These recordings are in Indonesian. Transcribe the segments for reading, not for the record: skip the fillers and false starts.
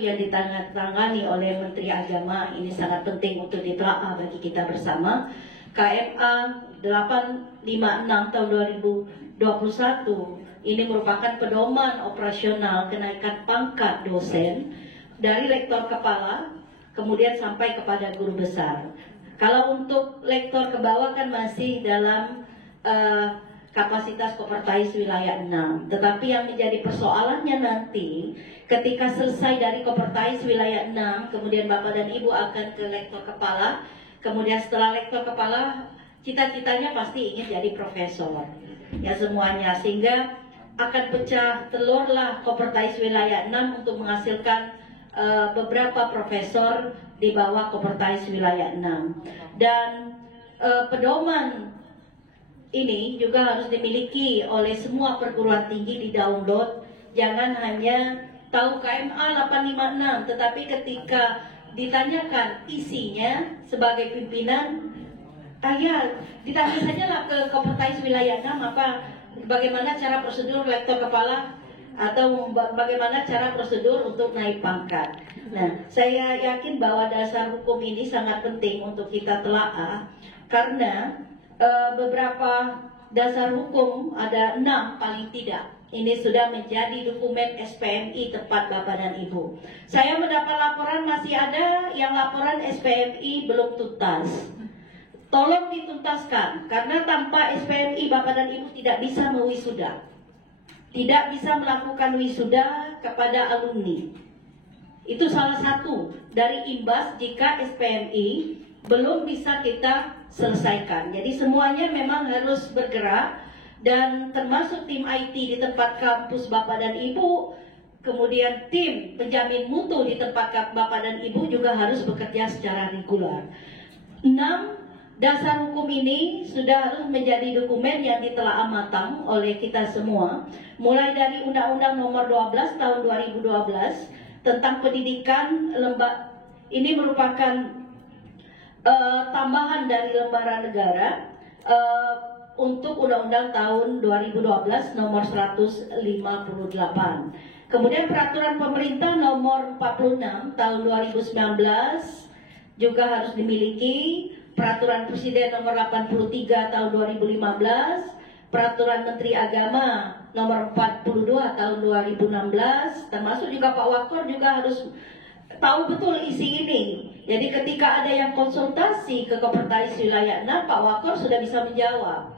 yang ditandatangani oleh Menteri Agama ini sangat penting untuk ditelaah bagi kita bersama. KMA 856 tahun 2021 ini merupakan pedoman operasional kenaikan pangkat dosen dari lektor kepala kemudian sampai kepada guru besar. Kalau untuk lektor ke bawah kan masih dalam kapasitas Kopertais wilayah 6. Tetapi yang menjadi persoalannya nanti ketika selesai dari Kopertais wilayah 6, kemudian Bapak dan Ibu akan ke lektor kepala. Kemudian setelah lektor kepala, cita-citanya pasti ingin jadi profesor. Ya semuanya, sehingga akan pecah telurlah Kopertais wilayah 6 untuk menghasilkan beberapa profesor di bawah Kopertais wilayah 6. Dan pedoman ini juga harus dimiliki oleh semua perguruan tinggi di download. Jangan hanya tahu KMA 856, tetapi ketika ditanyakan isinya sebagai pimpinan, ya ditanya sajalah ke Kopertais wilayah 6 bagaimana cara prosedur lektor kepala atau bagaimana cara prosedur untuk naik pangkat. Nah, saya yakin bahwa dasar hukum ini sangat penting untuk kita telaah karena beberapa dasar hukum ada 6 paling tidak. Ini sudah menjadi dokumen SPMI tempat Bapak dan Ibu. Saya mendapat laporan masih ada yang laporan SPMI belum tuntas. Tolong dituntaskan karena tanpa SPMI Bapak dan Ibu tidak bisa mewisuda. Tidak bisa melakukan wisuda kepada alumni. Itu salah satu dari imbas jika SPMI belum bisa kita selesaikan. Jadi semuanya memang harus bergerak dan termasuk tim IT di tempat kampus Bapak dan Ibu, kemudian tim penjamin mutu di tempat Bapak dan Ibu juga harus bekerja secara reguler. 6. Dasar hukum ini sudah harus menjadi dokumen yang ditelaah matang oleh kita semua, mulai dari Undang-Undang Nomor 12 Tahun 2012 tentang pendidikan ini merupakan tambahan dari lembaran negara untuk Undang-Undang tahun 2012 nomor 158. Kemudian peraturan pemerintah nomor 46 tahun 2019 juga harus dimiliki. Peraturan Presiden nomor 83 tahun 2015, peraturan Menteri Agama nomor 42 tahun 2016, termasuk juga Pak Wakor juga harus tahu betul isi ini. Jadi ketika ada yang konsultasi ke Kopertais wilayah 6, Pak Wakor sudah bisa menjawab.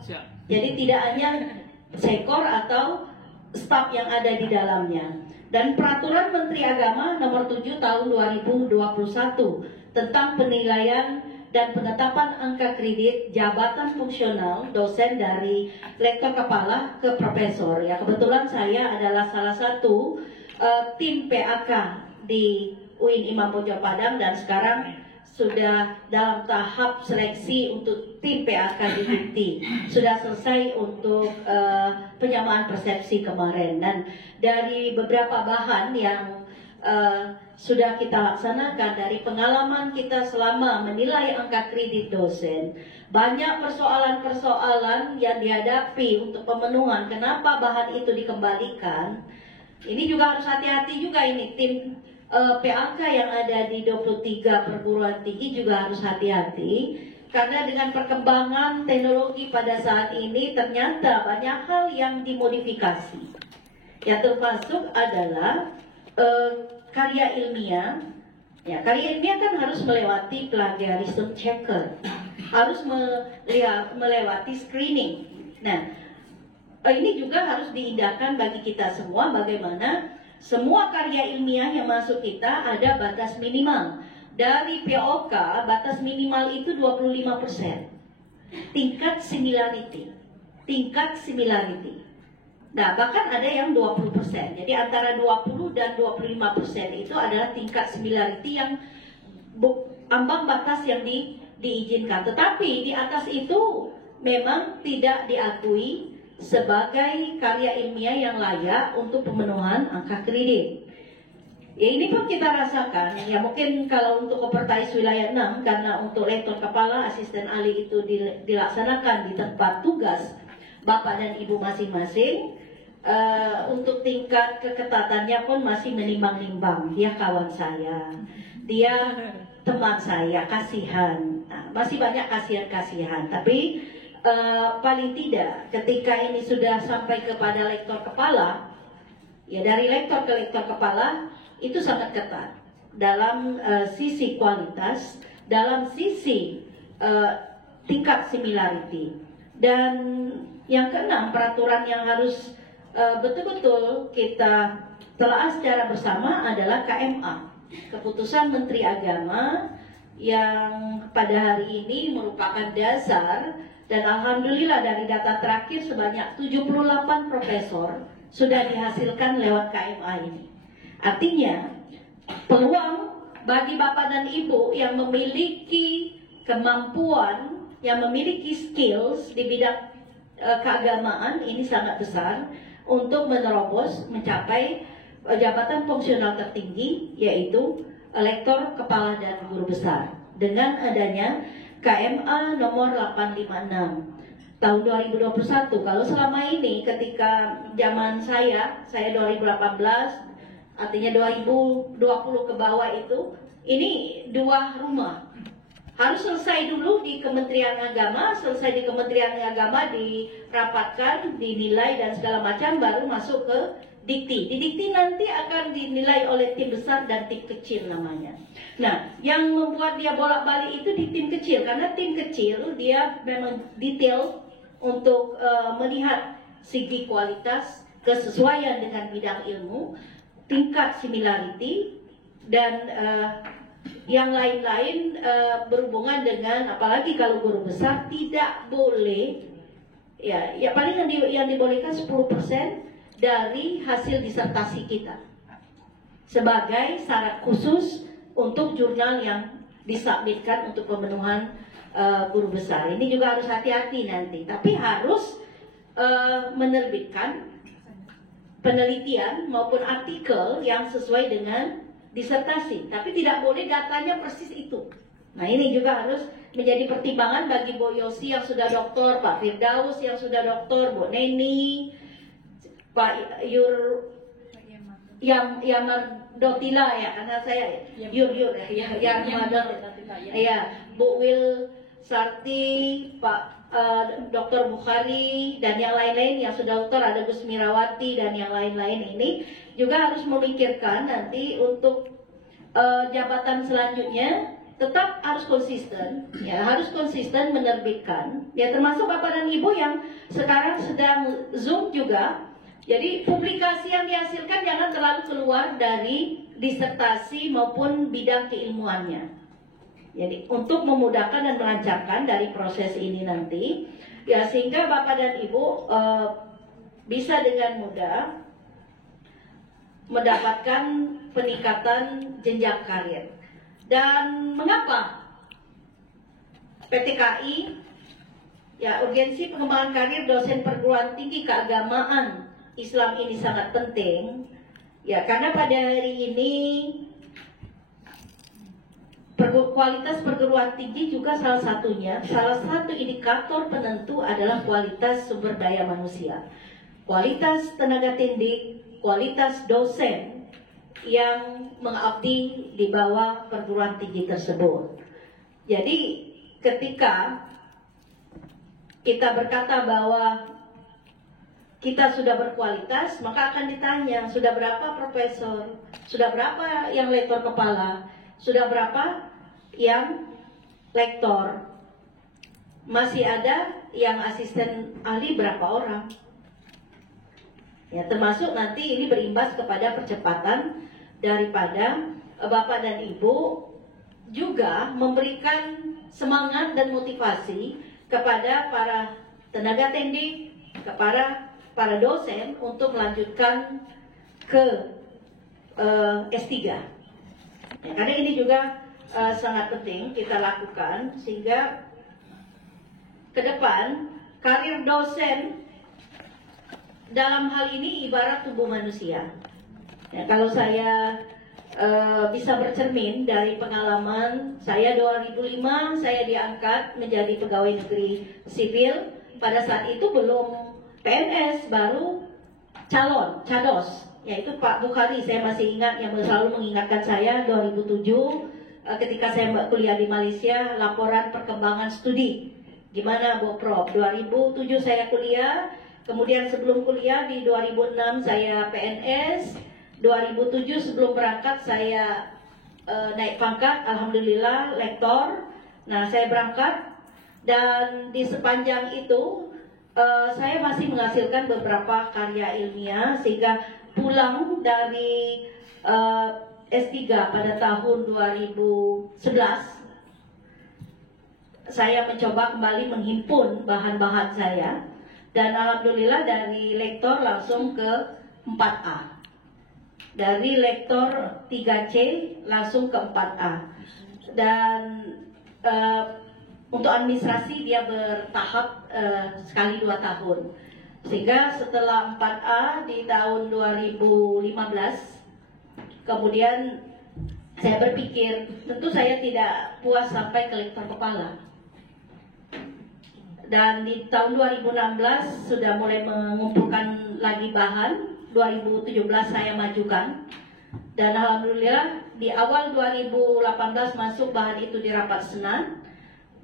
Jadi tidak hanya sekor atau staf yang ada di dalamnya. Dan peraturan Menteri Agama nomor 7 tahun 2021 tentang penilaian dan penetapan angka kredit jabatan fungsional dosen dari lektor kepala ke profesor. Ya kebetulan saya adalah salah satu tim PAK di UIN Imam Bonjol Padang dan sekarang sudah dalam tahap seleksi untuk tim PAK di Dikti. Sudah selesai untuk penyamaan persepsi kemarin dan dari beberapa bahan yang sudah kita laksanakan dari pengalaman kita selama menilai angka kredit dosen, banyak persoalan-persoalan yang dihadapi untuk pemenuhan kenapa bahan itu dikembalikan. Ini juga harus hati-hati juga ini tim PAK yang ada di 23 perguruan tinggi juga harus hati-hati karena dengan perkembangan teknologi pada saat ini ternyata banyak hal yang dimodifikasi. Yang termasuk adalah karya ilmiah. Ya, karya ilmiah kan harus melewati plagiarism checker, harus melewati screening. Nah, ini juga harus diindahkan bagi kita semua bagaimana semua karya ilmiah yang masuk kita ada batas minimal. Dari POK batas minimal itu 25%. Tingkat similarity. Nah, bahkan ada yang 20%. Jadi antara 20 dan 25% itu adalah tingkat similarity yang ambang batas yang diizinkan. Tetapi di atas itu memang tidak diakui sebagai karya ilmiah yang layak untuk pemenuhan angka kredit. Ya ini pun kita rasakan. Ya mungkin kalau untuk Kopertais wilayah 6 karena untuk lektor kepala, asisten ahli itu dilaksanakan di tempat tugas Bapak dan Ibu masing-masing. untuk tingkat keketatannya pun masih menimbang-nimbang. Dia kawan saya, dia teman saya, kasihan. Nah, masih banyak kasihan-kasihan. Tapi paling tidak ketika ini sudah sampai kepada lektor kepala, ya dari lektor ke lektor kepala itu sangat ketat dalam sisi kualitas, dalam sisi tingkat similarity. Dan yang keenam, peraturan yang harus betul-betul kita telaah secara bersama adalah KMA, Keputusan Menteri Agama, yang pada hari ini merupakan dasar. Dan alhamdulillah dari data terakhir sebanyak 78 profesor sudah dihasilkan lewat KMA ini. Artinya peluang bagi Bapak dan Ibu yang memiliki kemampuan, yang memiliki skills di bidang keagamaan ini sangat besar untuk menerobos mencapai jabatan fungsional tertinggi, yaitu lektor, kepala, dan guru besar. Dengan adanya KMA nomor 856 tahun 2021. Kalau selama ini ketika zaman saya 2018, artinya 2020 ke bawah itu, ini dua rumah. Harus selesai dulu di Kementerian Agama, selesai di Kementerian Agama dirapatkan, dinilai dan segala macam, baru masuk ke Dikti. Di Dikti nanti akan dinilai oleh tim besar dan tim kecil namanya. Nah, yang membuat dia bolak-balik itu di tim kecil, karena tim kecil dia memang detail untuk melihat segi kualitas, kesesuaian dengan bidang ilmu, tingkat similarity, dan yang lain-lain berhubungan dengan, apalagi kalau guru besar tidak boleh, ya paling yang dibolehkan 10% dari hasil disertasi kita sebagai syarat khusus untuk jurnal yang disubmitkan untuk pemenuhan guru besar. Ini juga harus hati-hati nanti, tapi harus menerbitkan penelitian maupun artikel yang sesuai dengan disertasi, tapi tidak boleh datanya persis itu. Nah, ini juga harus menjadi pertimbangan bagi Bu Yosi yang sudah doktor, Pak Firdaus yang sudah doktor, Bu Neni, Pak Yamardotila ya, karena saya ya, Bu Wil Sarti, Pak Dr. Bukhari, dan yang lain-lain yang sudah doktor, ada Gus Mirawati dan yang lain-lain ini juga harus memikirkan nanti untuk jabatan selanjutnya tetap harus konsisten, ya harus konsisten menerbitkan, ya termasuk Bapak dan Ibu yang sekarang sedang Zoom juga. Jadi publikasi yang dihasilkan jangan terlalu keluar dari disertasi maupun bidang keilmuannya. Jadi untuk memudahkan dan melancarkan dari proses ini nanti, ya sehingga Bapak dan Ibu bisa dengan mudah mendapatkan peningkatan jenjang karir. Dan mengapa PTKI, ya urgensi pengembangan karir dosen perguruan tinggi keagamaan Islam ini sangat penting, ya karena pada hari ini kualitas perguruan tinggi juga salah satu indikator penentu adalah kualitas sumber daya manusia, kualitas tenaga pendidik, kualitas dosen yang mengabdi di bawah perguruan tinggi tersebut. Jadi ketika kita berkata bahwa kita sudah berkualitas, maka akan ditanya, sudah berapa profesor, sudah berapa yang lektor kepala, sudah berapa yang lektor, masih ada yang asisten ahli berapa orang. Ya, termasuk nanti ini berimbas kepada percepatan daripada Bapak dan Ibu juga memberikan semangat dan motivasi kepada para tenaga pendidik, kepada para dosen untuk melanjutkan ke S3. Ya, karena ini juga sangat penting kita lakukan, sehingga ke depan karir dosen dalam hal ini ibarat tubuh manusia. Ya, kalau saya bisa bercermin dari pengalaman saya 2005 saya diangkat menjadi pegawai negeri sipil. Pada saat itu belum PNS, baru calon CADOS, yaitu Pak Bukhari. Saya masih ingat, yang selalu mengingatkan saya 2007 ketika saya kuliah di Malaysia, laporan perkembangan studi. Gimana Bu Prof? 2007 saya kuliah, kemudian sebelum kuliah di 2006 saya PNS, 2007 sebelum berangkat saya naik pangkat, alhamdulillah lektor. Nah, saya berangkat dan di sepanjang itu saya masih menghasilkan beberapa karya ilmiah, sehingga pulang dari S3 pada tahun 2011 saya mencoba kembali menghimpun bahan-bahan saya, dan alhamdulillah dari lektor langsung ke 4A, dari lektor 3C langsung ke 4A, dan untuk administrasi dia bertahap sekali 2 tahun. Sehingga setelah 4A di tahun 2015, kemudian saya berpikir, tentu saya tidak puas sampai ke lektor kepala. Dan di tahun 2016 sudah mulai mengumpulkan lagi bahan. 2017 saya majukan. Dan alhamdulillah di awal 2018 masuk bahan itu di rapat Senan.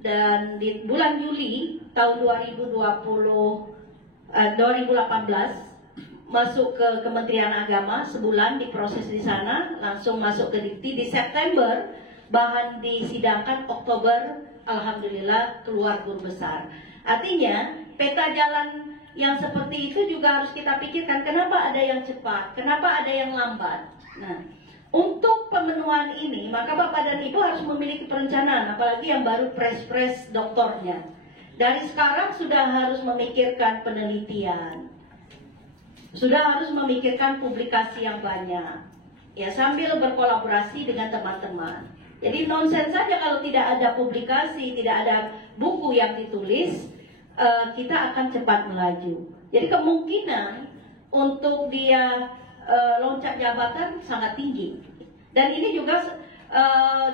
Dan di bulan Juli tahun 2018 masuk ke Kementerian Agama, sebulan diproses di sana, langsung masuk ke Dikti. Di September bahan disidangkan, Oktober alhamdulillah keluar guru besar. Artinya peta jalan yang seperti itu juga harus kita pikirkan. Kenapa ada yang cepat, kenapa ada yang lambat. Nah, untuk pemenuhan ini, maka Bapak dan Ibu harus memiliki perencanaan, apalagi yang baru pres doktornya. Dari sekarang sudah harus memikirkan penelitian, sudah harus memikirkan publikasi yang banyak, ya, sambil berkolaborasi dengan teman-teman. Jadi nonsens saja kalau tidak ada publikasi, tidak ada buku yang ditulis, kita akan cepat melaju. Jadi kemungkinan untuk dia loncat jabatan sangat tinggi. Dan ini juga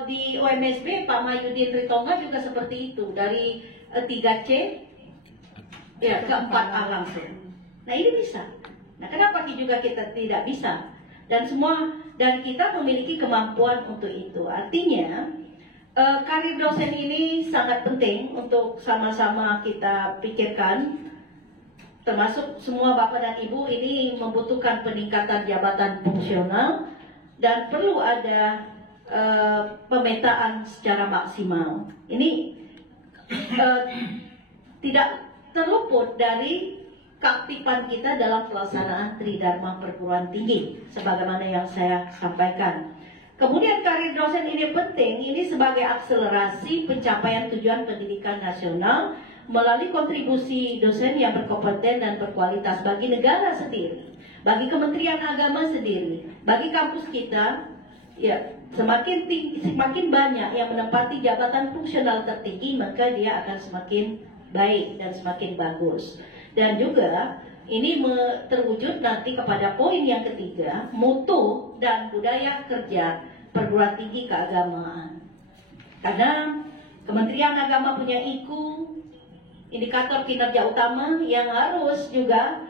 di OMSB Pak Mahyudin Ritonga juga seperti itu, dari 3C ya ke 4A langsung. Nah, ini bisa. Nah, kenapa juga kita tidak bisa? Dan semua dari kita memiliki kemampuan untuk itu. Artinya karir dosen ini sangat penting untuk sama-sama kita pikirkan. Termasuk semua Bapak dan Ibu ini membutuhkan peningkatan jabatan fungsional dan perlu ada pemetaan secara maksimal. Ini tidak terluput dari keaktifan kita dalam pelaksanaan Tridharma perguruan tinggi, sebagaimana yang saya sampaikan. Kemudian karir dosen ini penting, ini sebagai akselerasi pencapaian tujuan pendidikan nasional melalui kontribusi dosen yang berkompeten dan berkualitas bagi negara sendiri, bagi Kementerian Agama sendiri, bagi kampus kita. Ya, semakin banyak yang menempati jabatan fungsional tertinggi, maka dia akan semakin baik dan semakin bagus. Dan juga ini terwujud nanti kepada poin yang ketiga, mutu dan budaya kerja perguruan tinggi keagamaan. Karena Kementerian Agama punya IKU, indikator kinerja utama, yang harus juga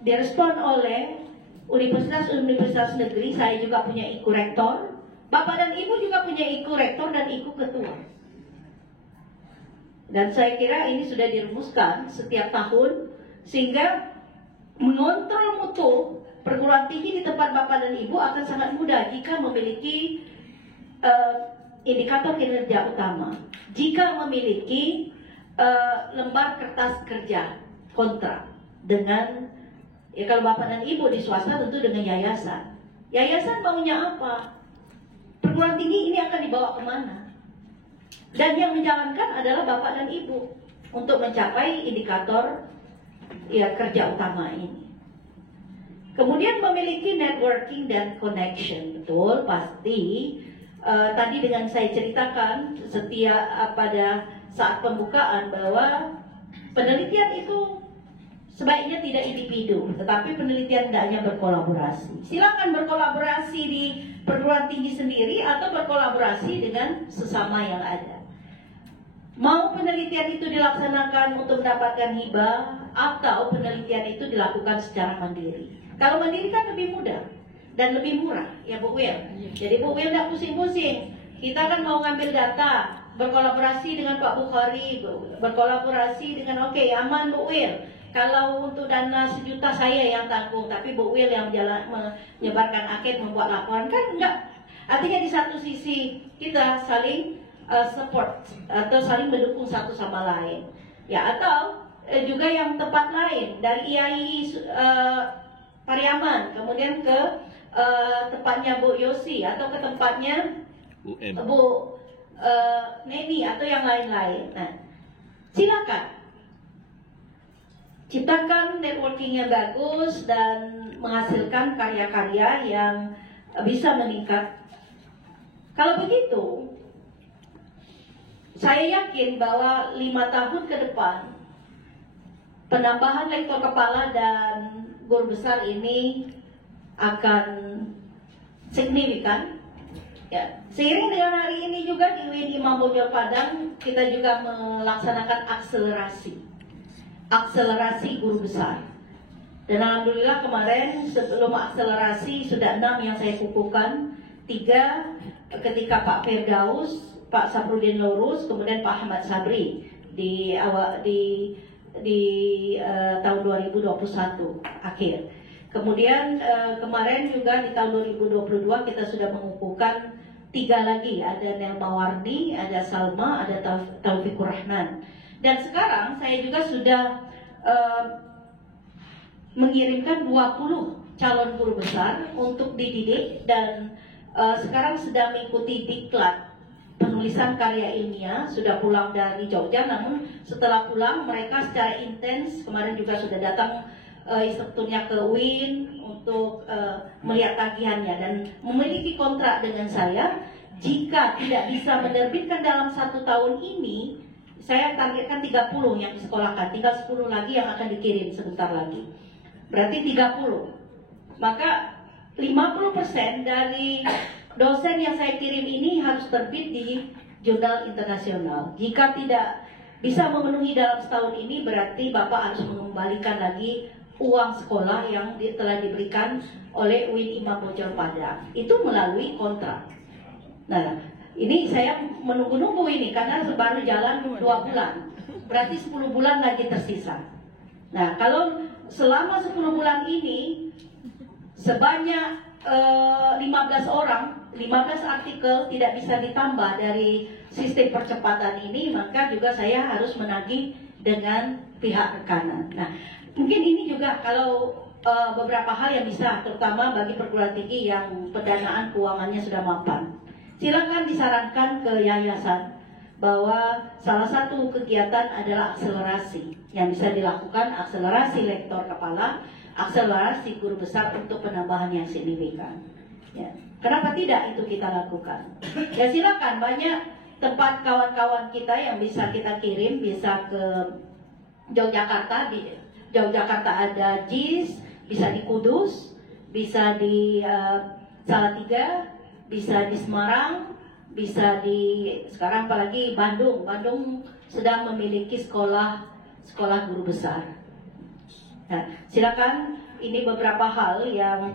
direspon oleh universitas-universitas negeri. Saya juga punya IKU rektor, Bapak dan Ibu juga punya IKU rektor dan IKU ketua. Dan saya kira ini sudah dirumuskan setiap tahun, sehingga mengontrol mutu perguruan tinggi di tempat Bapak dan Ibu akan sangat mudah jika memiliki indikator kinerja utama, jika memiliki lembar kertas kerja kontrak dengan, ya kalau Bapak dan Ibu di swasta tentu dengan yayasan. Yayasan maunya apa? Perguruan tinggi ini akan dibawa kemana? Dan yang menjalankan adalah Bapak dan Ibu untuk mencapai indikator ya kerja utama ini. Kemudian memiliki networking dan connection, betul pasti. Tadi dengan saya ceritakan pada saat pembukaan bahwa penelitian itu sebaiknya tidak individu, tetapi penelitian hendaknya berkolaborasi. Silakan berkolaborasi di perguruan tinggi sendiri atau berkolaborasi dengan sesama yang ada. Mau penelitian itu dilaksanakan untuk mendapatkan hibah atau penelitian itu dilakukan secara mandiri. Kalau mandiri kan lebih mudah dan lebih murah, ya Bu Wil. Jadi Bu Wil tidak pusing-pusing. Kita kan mau ngambil data, berkolaborasi dengan Pak Bukhari, berkolaborasi dengan aman Bu Wil. Kalau untuk dana 1 juta saya yang tanggung, tapi Bu Wil yang menyebarkan angket, membuat laporan, kan enggak. Artinya di satu sisi kita saling support atau saling mendukung satu sama lain, ya. Atau juga yang tempat lain dari IAI Pariaman kemudian ke tempatnya Bu Yosi atau ke tempatnya Bu Neni atau yang lain-lain. Nah, silakan ciptakan networking yang bagus dan menghasilkan karya-karya yang bisa meningkat. Kalau begitu, saya yakin bahwa 5 tahun ke depan penambahan lektor kepala dan guru besar ini akan signifikan. Ya. Seiring dengan hari ini juga di UIN Imam Bonjol Padang kita juga melaksanakan akselerasi guru besar. Dan alhamdulillah kemarin sebelum akselerasi sudah 6 yang saya kukuhkan, 3 ketika Pak Firdaus, Pak Saprudin Lurus, kemudian Pak Ahmad Sabri di tahun 2021 akhir. Kemudian kemarin juga di tahun 2022 kita sudah mengukuhkan 3 lagi, ada Nelma Warni, ada Salma, ada Taufikur Rahman. Dan sekarang saya juga sudah mengirimkan 20 calon guru besar untuk dididik dan sekarang sedang mengikuti diklat penulisan karya ilmiah, sudah pulang dari Jogja, namun setelah pulang mereka secara intens kemarin juga sudah datang instrukturnya ke UIN untuk melihat tagihannya dan memiliki kontrak dengan saya. Jika tidak bisa menerbitkan dalam 1 tahun ini, saya targetkan 30 yang disekolahkan, tinggal 10 lagi yang akan dikirim sebentar lagi. Berarti 30. Maka 50% dari dosen yang saya kirim ini harus terbit di jurnal internasional. Jika tidak bisa memenuhi dalam setahun ini, berarti Bapak harus mengembalikan lagi uang sekolah yang telah diberikan oleh UIN Imam Bonjol Padang. Itu melalui kontrak. Nah, ini saya menunggu-nunggu ini karena baru jalan 2 bulan. Berarti 10 bulan lagi tersisa. Nah, kalau selama 10 bulan ini sebanyak 15 orang, 15 artikel tidak bisa ditambah dari sistem percepatan ini, maka juga saya harus menagih dengan pihak rekanan. Nah, mungkin ini juga kalau beberapa hal yang bisa, terutama bagi perguruan tinggi yang pendanaan keuangannya sudah mapan. Silakan disarankan ke yayasan bahwa salah satu kegiatan adalah akselerasi yang bisa dilakukan, akselerasi lektor kepala, akselerasi guru besar untuk penambahan yang signifikan. Ya. Kenapa tidak itu kita lakukan? Ya silakan, banyak tempat kawan-kawan kita yang bisa kita kirim, bisa ke Yogyakarta. Di Yogyakarta ada JIS, bisa di Kudus, bisa di Salatiga, bisa di Semarang, bisa di sekarang apalagi Bandung. Bandung sedang memiliki sekolah guru besar. Nah, silakan, ini beberapa hal yang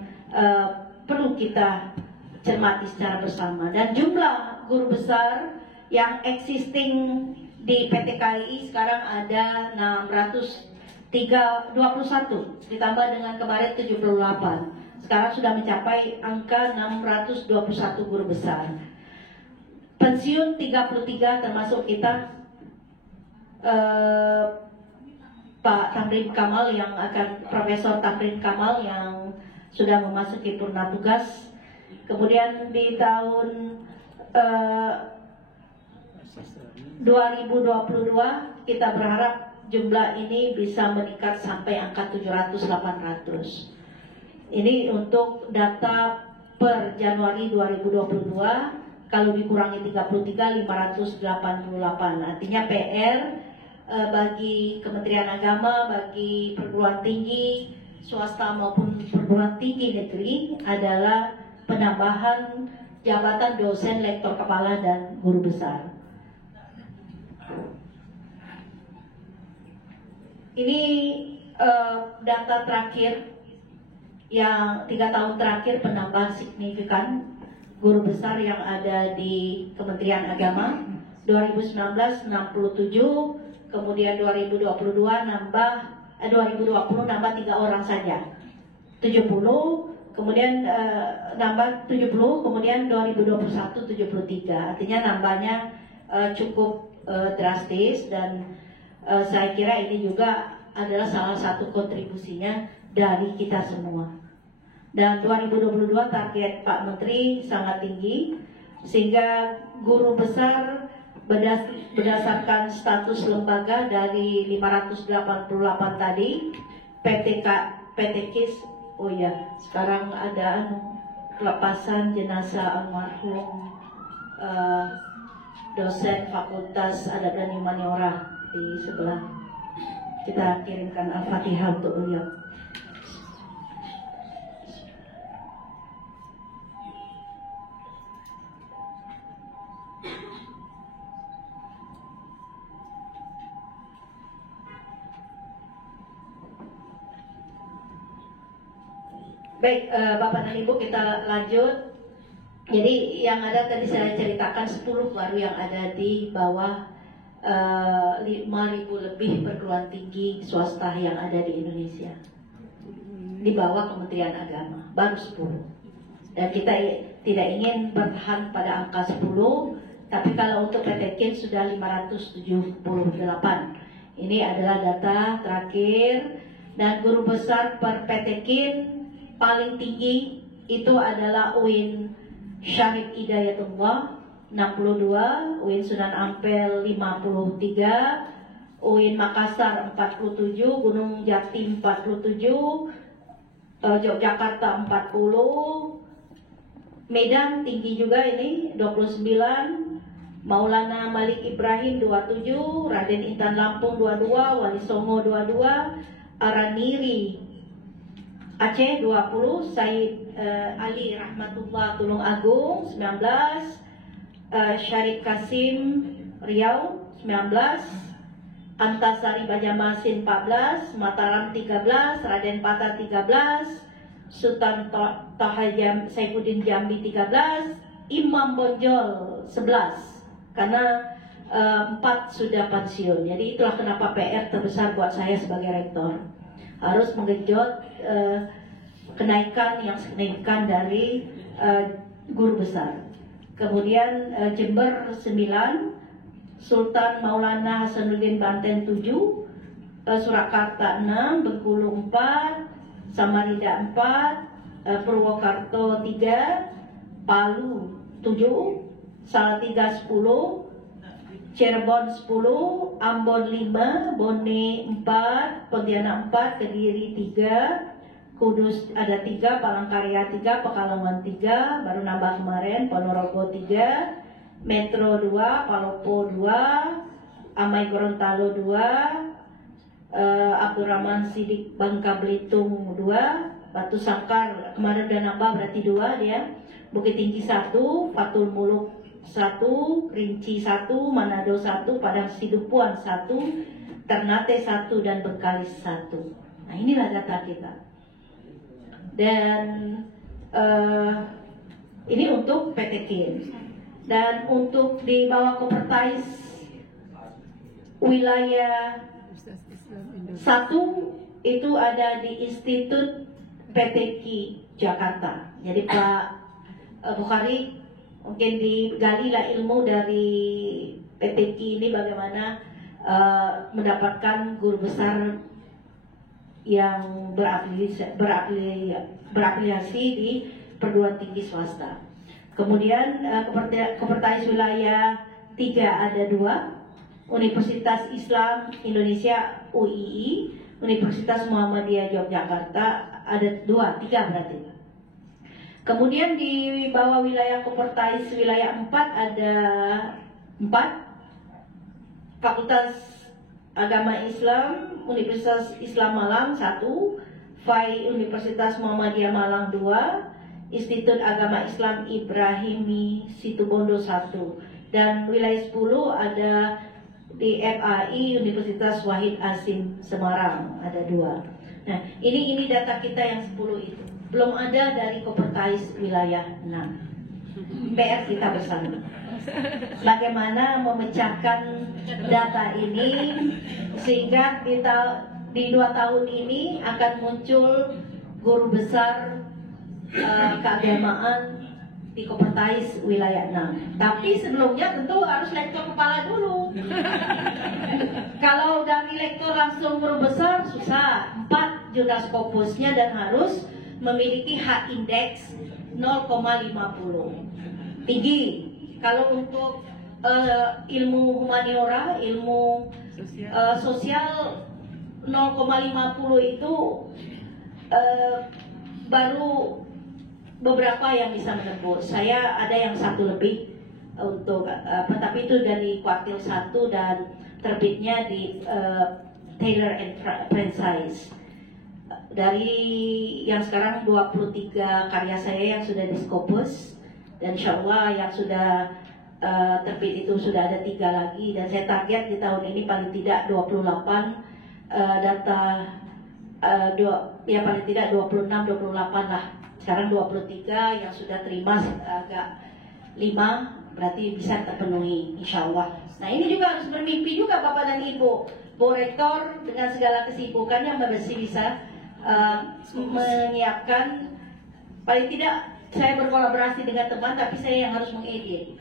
perlu kita cermati secara bersama. Dan jumlah guru besar yang existing di PT KAI sekarang ada 621, ditambah dengan kemarin 78. Sekarang sudah mencapai angka 621 guru besar. Pensiun 33 termasuk kita, Pak Tamrin Kamal yang akan, Profesor Tamrin Kamal yang sudah memasuki purna tugas. Kemudian di tahun 2022 kita berharap jumlah ini bisa meningkat sampai angka 700-800. Ini untuk data per Januari 2022, kalau dikurangi 33, 588. Artinya PR bagi Kementerian Agama, bagi perguruan tinggi swasta maupun perguruan tinggi negeri adalah penambahan jabatan dosen, lektor kepala, dan guru besar. Ini data terakhir yang 3 tahun terakhir penambahan signifikan guru besar yang ada di Kementerian Agama. 2019 67, kemudian 2022 nambah 2020 nambah 3 orang saja 70, kemudian nambah 70, kemudian 2021 73. Artinya nambahnya cukup drastis, dan saya kira ini juga adalah salah satu kontribusinya dari kita semua. Dan 2022 target Pak Menteri sangat tinggi, sehingga guru besar berdasarkan status lembaga dari 588 tadi, PT KIS, oh ya, sekarang ada pelepasan jenazah almarhum dosen Fakultas Adat dan Humaniora di sebelah. Kita kirimkan Al-Fatihah untuk beliau. Baik, Bapak dan Ibu, kita lanjut. Jadi yang ada tadi saya ceritakan 10 baru yang ada di bawah 5.000 lebih perguruan tinggi swasta yang ada di Indonesia. Di bawah Kementerian Agama, baru 10. Dan kita tidak ingin bertahan pada angka 10, tapi kalau untuk PT KIN sudah 578. Ini adalah data terakhir, dan guru besar per PT KIN paling tinggi itu adalah UIN Syarif Hidayatullah 62, UIN Sunan Ampel 53, UIN Makassar 47, Gunung Jati 47, Yogyakarta 40, Medan tinggi juga ini 29, Maulana Malik Ibrahim 27, Raden Intan Lampung 22, Wali Songo 22, Araniri Aceh 20, Said Ali Rahmatullah Tulung Agung 19, Syarif Kasim Riau 19, Antasari Bajamasin 14, Mataram 13, Raden Patah 13, Sultan Taha Saifuddin Jambi 13, Imam Bonjol 11, karena 4 sudah pensiun. Jadi itulah kenapa PR terbesar buat saya sebagai rektor, harus menggenjot kenaikan yang signifikan dari guru besar. Kemudian Jember 9, Sultan Maulana Hasanuddin Banten 7, Surakarta 6, Bengkulu 4, Samarinda 4, Purwokerto 3, Palu 7, Salatiga 10, Cirebon 10, Ambon 5, Bone 4, Pontianak 4, Kediri 3, Kudus ada 3, Palangkaraya 3, Pekalongan 3, baru nambah kemarin, Ponorogo 3, Metro 2, Palopo 2, Amai Gorontalo 2, Abdurrahman Sidik Bangka Belitung 2, Batu Sangkar kemarin udah nambah berarti 2 dia, Bukit Tinggi 1, Fatul Muluk 1, Rinci 1, Manado 1, Padang Sidupuan 1, Ternate 1, dan Bengkalis 1. Nah, inilah data kita. Dan ini untuk PT KIN. Dan untuk di bawah Kopertais wilayah 1 itu ada di Institut PTQ Jakarta. Jadi Pak Bukhari mungkin digalilah ilmu dari PTQ ini bagaimana mendapatkan guru besar yang berafiliasi di perguruan tinggi swasta. Kemudian Kopertais wilayah 3 ada 2, Universitas Islam Indonesia UII, Universitas Muhammadiyah Yogyakarta ada 3 berarti. Kemudian di bawah wilayah Kopertais wilayah 4 ada 4, Fakultas Agama Islam Universitas Islam Malang 1, FAI Universitas Muhammadiyah Malang 2, Institut Agama Islam Ibrahimi Situbondo 1, dan wilayah 10 ada di FAI Universitas Wahid Hasim Semarang ada 2. Nah, ini data kita yang 10 itu. Belum ada dari Kopertais wilayah 6. PR kita bersama. Bagaimana memecahkan data ini sehingga kita di 2 tahun ini akan muncul guru besar keagamaan di Kopertais wilayah 6. Tapi sebelumnya tentu harus lektor kepala dulu. Kalau dari lektor langsung guru besar susah. 4 jurnal Scopusnya dan harus memiliki H indeks 0,50. Tinggi. Kalau untuk ilmu humaniora, ilmu sosial 0,50 itu baru beberapa yang bisa menembus. Saya ada yang 1 lebih untuk tapi itu dari kuartil 1 dan terbitnya di Taylor and Francis. Dari yang sekarang 23 karya saya yang sudah di Scopus, dan insya Allah yang sudah terbit itu sudah ada 3 lagi, dan saya target di tahun ini paling tidak 28 data ya paling tidak 26-28 lah. Sekarang 23 yang sudah terima agak 5 berarti bisa terpenuhi insya Allah. Nah ini juga harus bermimpi juga Bapak dan Ibu. Bu Rektor dengan segala kesibukannya masih bisa menyiapkan, paling tidak saya berkolaborasi dengan teman, tapi saya yang harus mengedit.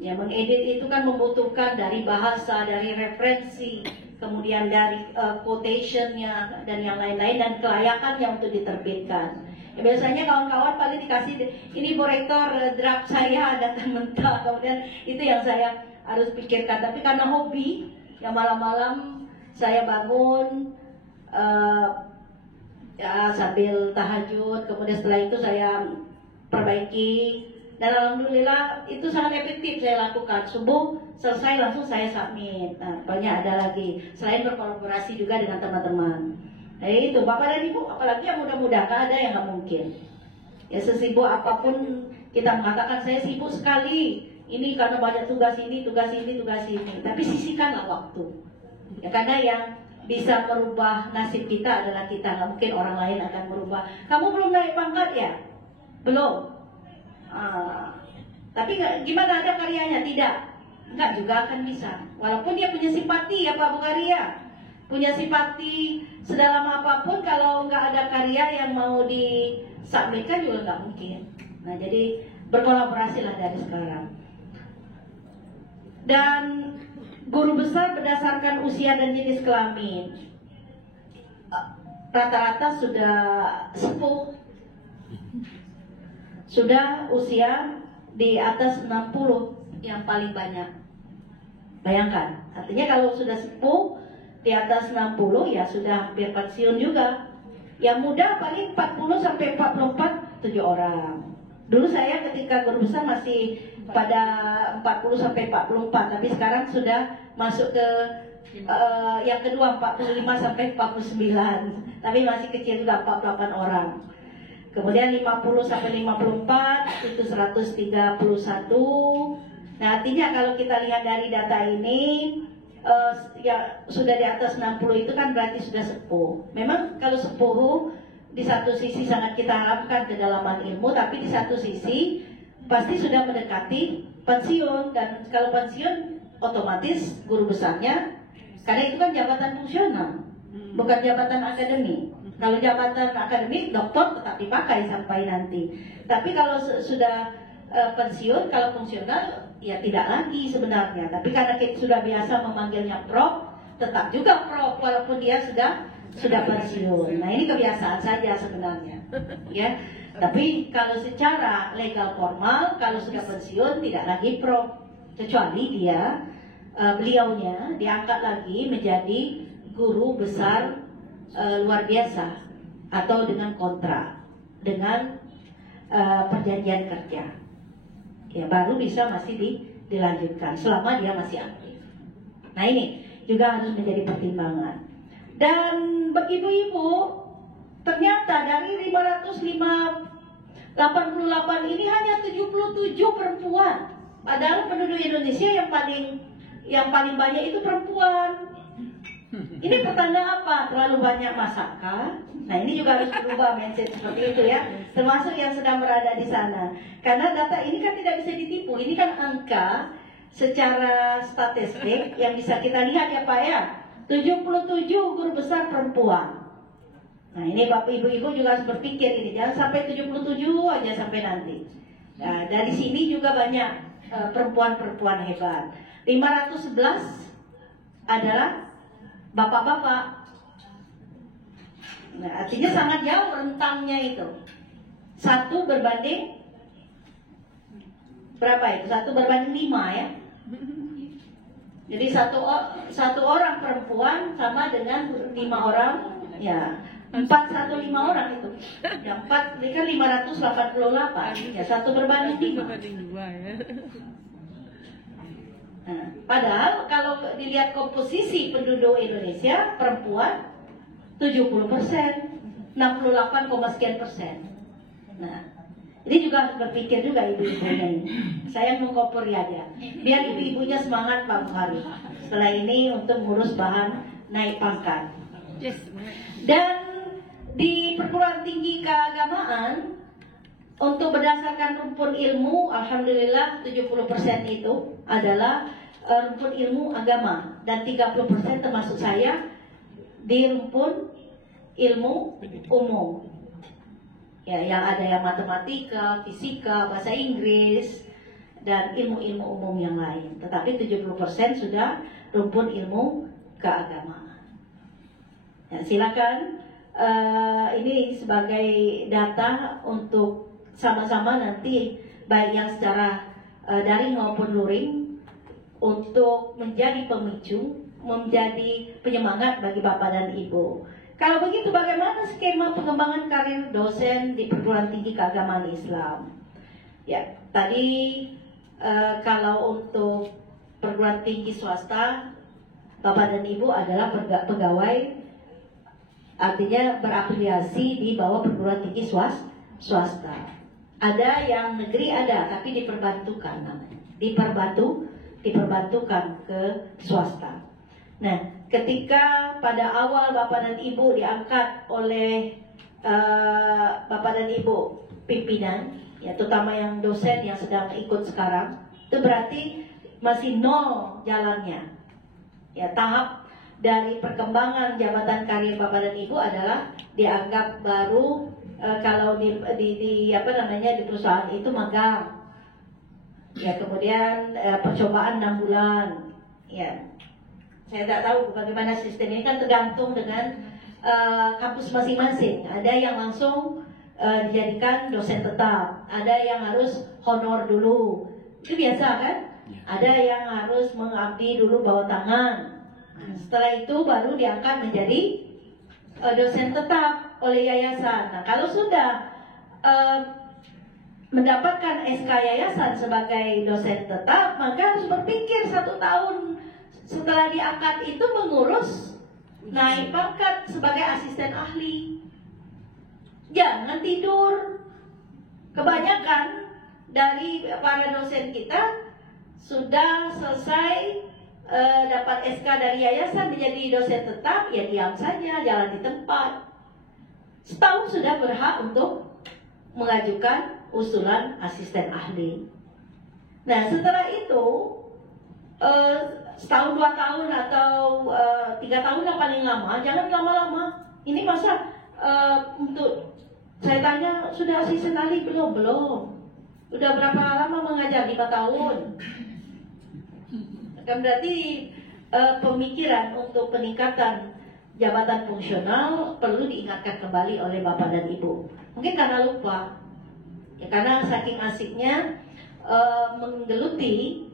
Ya, mengedit itu kan membutuhkan dari bahasa, dari referensi, kemudian dari quotationnya dan yang lain-lain, dan kelayakannya untuk diterbitkan. Ya, biasanya kawan-kawan paling dikasih, ini Bu Rektor draft saya data mentah, kemudian itu yang saya harus pikirkan. Tapi karena hobi, yang malam-malam saya bangun ya sambil tahajud, kemudian setelah itu saya perbaiki, dan alhamdulillah itu sangat efektif saya lakukan. Subuh selesai langsung saya submit. Nah, banyak ada lagi selain berkolaborasi juga dengan teman-teman. Nah itu Bapak dan Ibu, apalagi yang muda-muda, gak ada yang gak mungkin. Ya sesibuk apapun kita mengatakan saya sibuk sekali, ini karena banyak tugas ini, tugas ini, tugas ini. Tapi sisihkanlah waktu. Ya karena yang bisa merubah nasib kita adalah kita, nggak mungkin orang lain akan merubah. Kamu belum naik pangkat ya? Belum. Tapi gimana, ada karyanya? Tidak. Enggak juga akan bisa. Walaupun dia punya simpati ya Pak Bukaria, punya simpati sedalam apapun, kalau nggak ada karya yang mau disubmitkan juga nggak mungkin. Nah jadi berkolaborasilah dari sekarang. Dan guru besar berdasarkan usia dan jenis kelamin, rata-rata sudah sepuh, sudah usia di atas 60 yang paling banyak. Bayangkan, artinya kalau sudah sepuh di atas 60 ya sudah hampir pensiun juga. Yang muda paling 40 sampai 44 7 orang. Dulu saya ketika guru besar masih pada 40 sampai 44, tapi sekarang sudah masuk ke yang kedua 45 sampai 49, tapi masih kecil juga 48 orang. Kemudian 50 sampai 54 itu 131. Nah artinya kalau kita lihat dari data ini ya sudah di atas 60 itu kan berarti sudah sepuh. Memang kalau sepuh di satu sisi sangat kita harapkan kedalaman ilmu, tapi di satu sisi pasti sudah mendekati pensiun, dan kalau pensiun otomatis guru besarnya, karena itu kan jabatan fungsional, bukan jabatan akademik. Kalau jabatan akademik doktor tetap dipakai sampai nanti, tapi kalau sudah pensiun, kalau fungsional ya tidak lagi sebenarnya. Tapi karena kita sudah biasa memanggilnya prof, tetap juga prof walaupun dia sudah pensiun. Nah ini kebiasaan saja sebenarnya, ya. Tapi kalau secara legal formal, kalau sudah pensiun tidak lagi prof, kecuali dia beliaunya diangkat lagi menjadi guru besar luar biasa atau dengan kontrak, dengan perjanjian kerja, ya baru bisa masih dilanjutkan selama dia masih aktif. Nah ini juga harus menjadi pertimbangan. Dan ibu-ibu, ternyata dari 588 ini hanya 77 perempuan. Padahal penduduk Indonesia yang paling banyak itu perempuan. Ini pertanda apa? Terlalu banyak masakan. Nah, ini juga harus berubah mindset seperti itu ya. Termasuk yang sedang berada di sana. Karena data ini kan tidak bisa ditipu. Ini kan angka secara statistik yang bisa kita lihat ya Pak ya. 77 guru besar perempuan. Nah, ini Bapak Ibu-ibu juga harus berpikir ini. Jangan sampai 77 aja sampai nanti. Nah, dari sini juga banyak perempuan-perempuan hebat. 511 adalah bapak-bapak. Nah, artinya sangat jauh rentangnya itu. 1 berbanding berapa itu? 1 berbanding 5 ya. Jadi satu orang perempuan sama dengan 5 orang, ya 415 orang itu. Ya 4 ini kan 588. Ya 1 berbanding 5. Ya. Nah, padahal kalau dilihat komposisi penduduk Indonesia, perempuan 70%, 68, sekian persen. Nah, ini juga harus berpikir juga ibu-ibunya ini. Saya mengkompori aja, biar ibu-ibunya semangat Pak Bukhari. Setelah ini untuk ngurus bahan naik pangkat. Dan di perguruan tinggi keagamaan, untuk berdasarkan rumpun ilmu, alhamdulillah 70% itu adalah rumpun ilmu agama, dan 30% termasuk saya di rumpun ilmu umum. Ya, yang ada yang matematika, fisika, bahasa Inggris, dan ilmu-ilmu umum yang lain. Tetapi 70% sudah rumpun ilmu keagamaan. Ya, silakan ini sebagai data untuk sama-sama nanti baik yang secara daring maupun luring untuk menjadi pemicu, menjadi penyemangat bagi Bapak dan Ibu. Kalau begitu bagaimana skema pengembangan karir dosen di perguruan tinggi keagamaan Islam? Ya, tadi kalau untuk perguruan tinggi swasta, Bapak dan Ibu adalah pegawai, artinya berafiliasi di bawah perguruan tinggi swasta. Ada yang negeri ada, tapi diperbantukan namanya. Diperbantukan ke swasta. Nah, ketika pada awal Bapak dan Ibu diangkat oleh Bapak dan Ibu pimpinan, ya terutama yang dosen yang sedang ikut sekarang, itu berarti masih nol jalannya. Ya, tahap dari perkembangan jabatan karir Bapak dan Ibu adalah dianggap baru. Kalau di perusahaan itu magang, ya kemudian percobaan 6 bulan, ya saya tidak tahu bagaimana sistem ini, kan tergantung dengan kampus masing-masing. Ada yang langsung dijadikan dosen tetap, ada yang harus honor dulu, itu biasa kan? Ada yang harus mengabdi dulu bawah tangan. Setelah itu baru diangkat menjadi dosen tetap oleh yayasan. Nah, kalau sudah mendapatkan SK yayasan sebagai dosen tetap, maka harus berpikir 1 tahun setelah diangkat itu mengurus naik pangkat sebagai asisten ahli. Jangan tidur. Kebanyakan dari para dosen kita sudah selesai dapat SK dari yayasan menjadi dosen tetap, ya diam saja, jalan di tempat. Setahun sudah berhak untuk mengajukan usulan asisten ahli. Nah, setelah itu setahun 2 tahun atau 3 tahun yang paling lama, jangan lama-lama. Ini masa untuk saya tanya sudah asisten ahli belum? Udah berapa lama mengajar? 5 tahun. Kan berarti pemikiran untuk peningkatan jabatan fungsional perlu diingatkan kembali oleh Bapak dan Ibu. Mungkin karena lupa, ya, karena saking asiknya menggeluti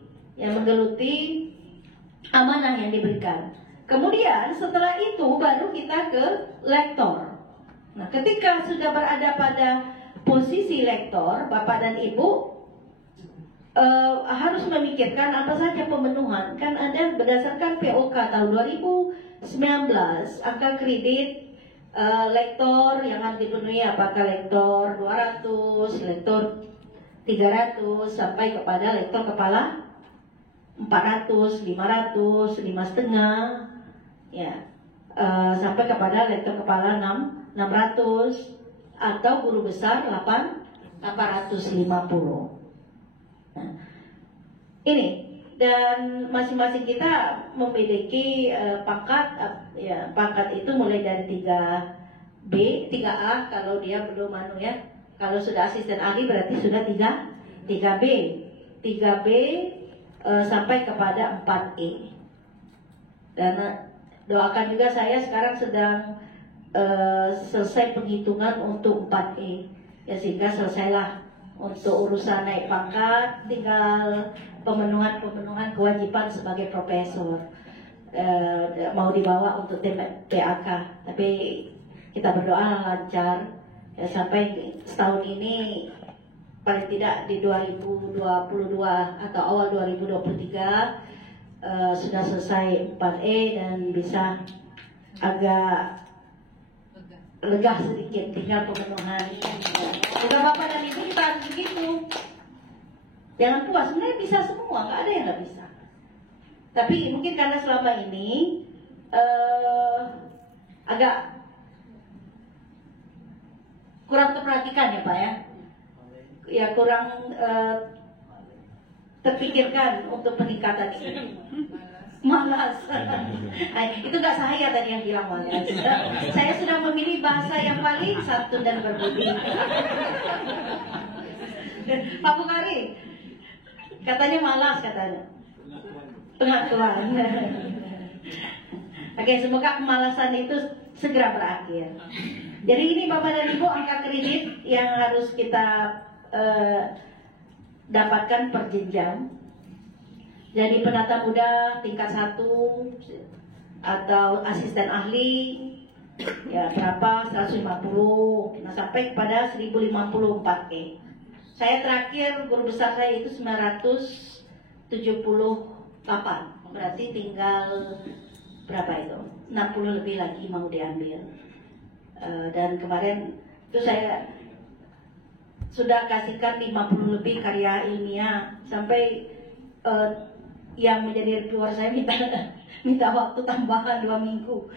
amanah yang diberikan. Kemudian setelah itu baru kita ke lektor. Nah, ketika sudah berada pada posisi lektor, Bapak dan Ibu harus memikirkan apa saja pemenuhan. Kan ada berdasarkan POK tahun 2019 angka kredit lektor yang harus dipenuhi, apakah lektor 200, lektor 300 sampai kepada lektor kepala 400, 500, 5,5, ya, sampai kepada lektor kepala 600, atau guru besar 850. Nah, ini, dan masing-masing kita memiliki pangkat, ya, pangkat itu mulai dari 3B, 3A kalau dia belum ya. Kalau sudah asisten ahli berarti sudah 3B. 3B sampai kepada 4E. Dan doakan juga, saya sekarang sedang selesai penghitungan untuk 4E, ya, sehingga selesailah untuk urusan naik pangkat, tinggal pemenuhan kewajiban sebagai profesor. Mau dibawa untuk tim PAK, tapi kita berdoa lancar, ya, sampai setahun ini paling tidak di 2022 atau awal 2023 sudah selesai 4E dan bisa agak lega sedikit, tinggal pemenuhan. Kita Bapak dan Ibu kita harus begitu. Jangan puas, sebenarnya bisa semua, nggak ada yang nggak bisa. Tapi mungkin karena selama ini agak kurang terperhatikan ya Pak ya. Ya kurang terpikirkan untuk peningkatan ini. Malas. Itu nggak saya tadi yang bilang malas. Saya sudah memilih bahasa yang paling santun dan berbudi. Pak Bukhari katanya malas, katanya pengakuan. Oke, semoga kemalasan itu segera berakhir. Jadi ini Bapak dan Ibu, angka kredit yang harus kita dapatkan per jenjang. Jadi penata muda tingkat 1 atau asisten ahli, ya berapa, 150, nah sampai kepada 1054E. Saya terakhir guru besar saya itu 978, berarti tinggal berapa itu? 60 lebih lagi mau diambil. Dan kemarin itu saya sudah kasihkan 50 lebih karya ilmiah, sampai yang menjadi reviewer saya minta waktu tambahan 2 minggu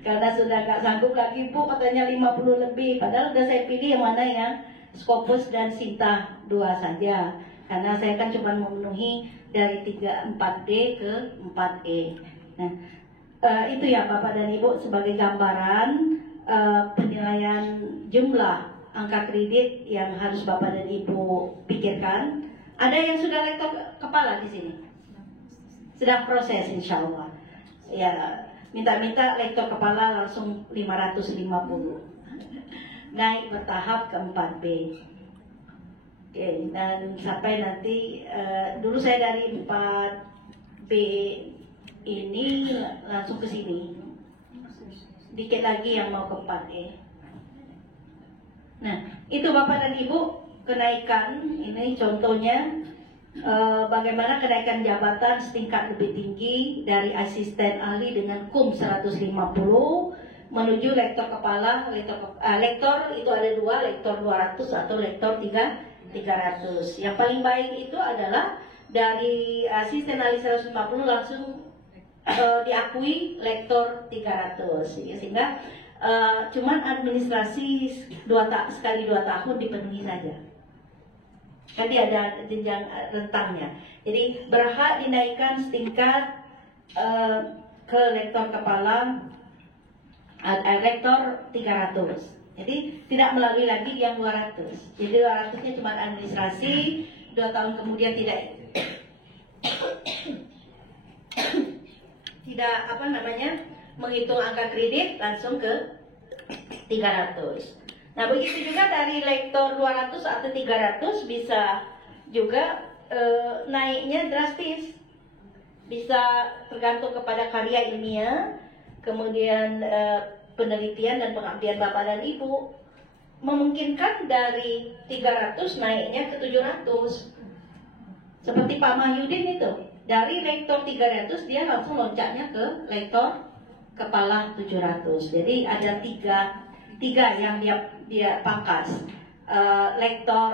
karena sudah gak sanggup lagi Bu, katanya 50 lebih, padahal udah saya pilih yang mana yang Scopus dan Sinta 2 saja, karena saya kan cuma memenuhi dari 4D ke 4E. Nah, itu ya Bapak dan Ibu sebagai gambaran penilaian jumlah angka kredit yang harus Bapak dan Ibu pikirkan. Ada yang sudah lektor kepala di sini? Sedang proses insya Allah. Ya, minta-minta lektor kepala langsung 550. Naik bertahap ke 4B. Oke, dan sampai nanti dulu saya dari 4B ini langsung ke sini. Dikit lagi yang mau ke 4E. Nah, itu Bapak dan Ibu kenaikan, ini contohnya bagaimana kenaikan jabatan setingkat lebih tinggi dari asisten ahli dengan KUM 150 menuju lektor kepala. Lektor itu ada 2, lektor 200 atau lektor 300. Yang paling baik itu adalah dari asisten ahli 150 langsung diakui lektor 300, sehingga cuman administrasi sekali 2 tahun dipenuhi saja. Nanti ada jenjang rentangnya. Jadi berhak dinaikkan setingkat ke lektor kepala, lektor 300. Jadi tidak melalui lagi yang 200. Jadi 200-nya cuma administrasi, 2 tahun kemudian tidak menghitung angka kredit, langsung ke 300. Nah begitu juga dari lektor 200 atau 300 bisa juga naiknya drastis. Bisa tergantung kepada karya ilmiah, kemudian penelitian dan pengabdian Bapak dan Ibu. Memungkinkan dari 300 naiknya ke 700. Seperti Pak Mahyudin itu, dari lektor 300 dia langsung loncatnya ke lektor kepala 700. Jadi ada tiga yang dia pangkas. Lektor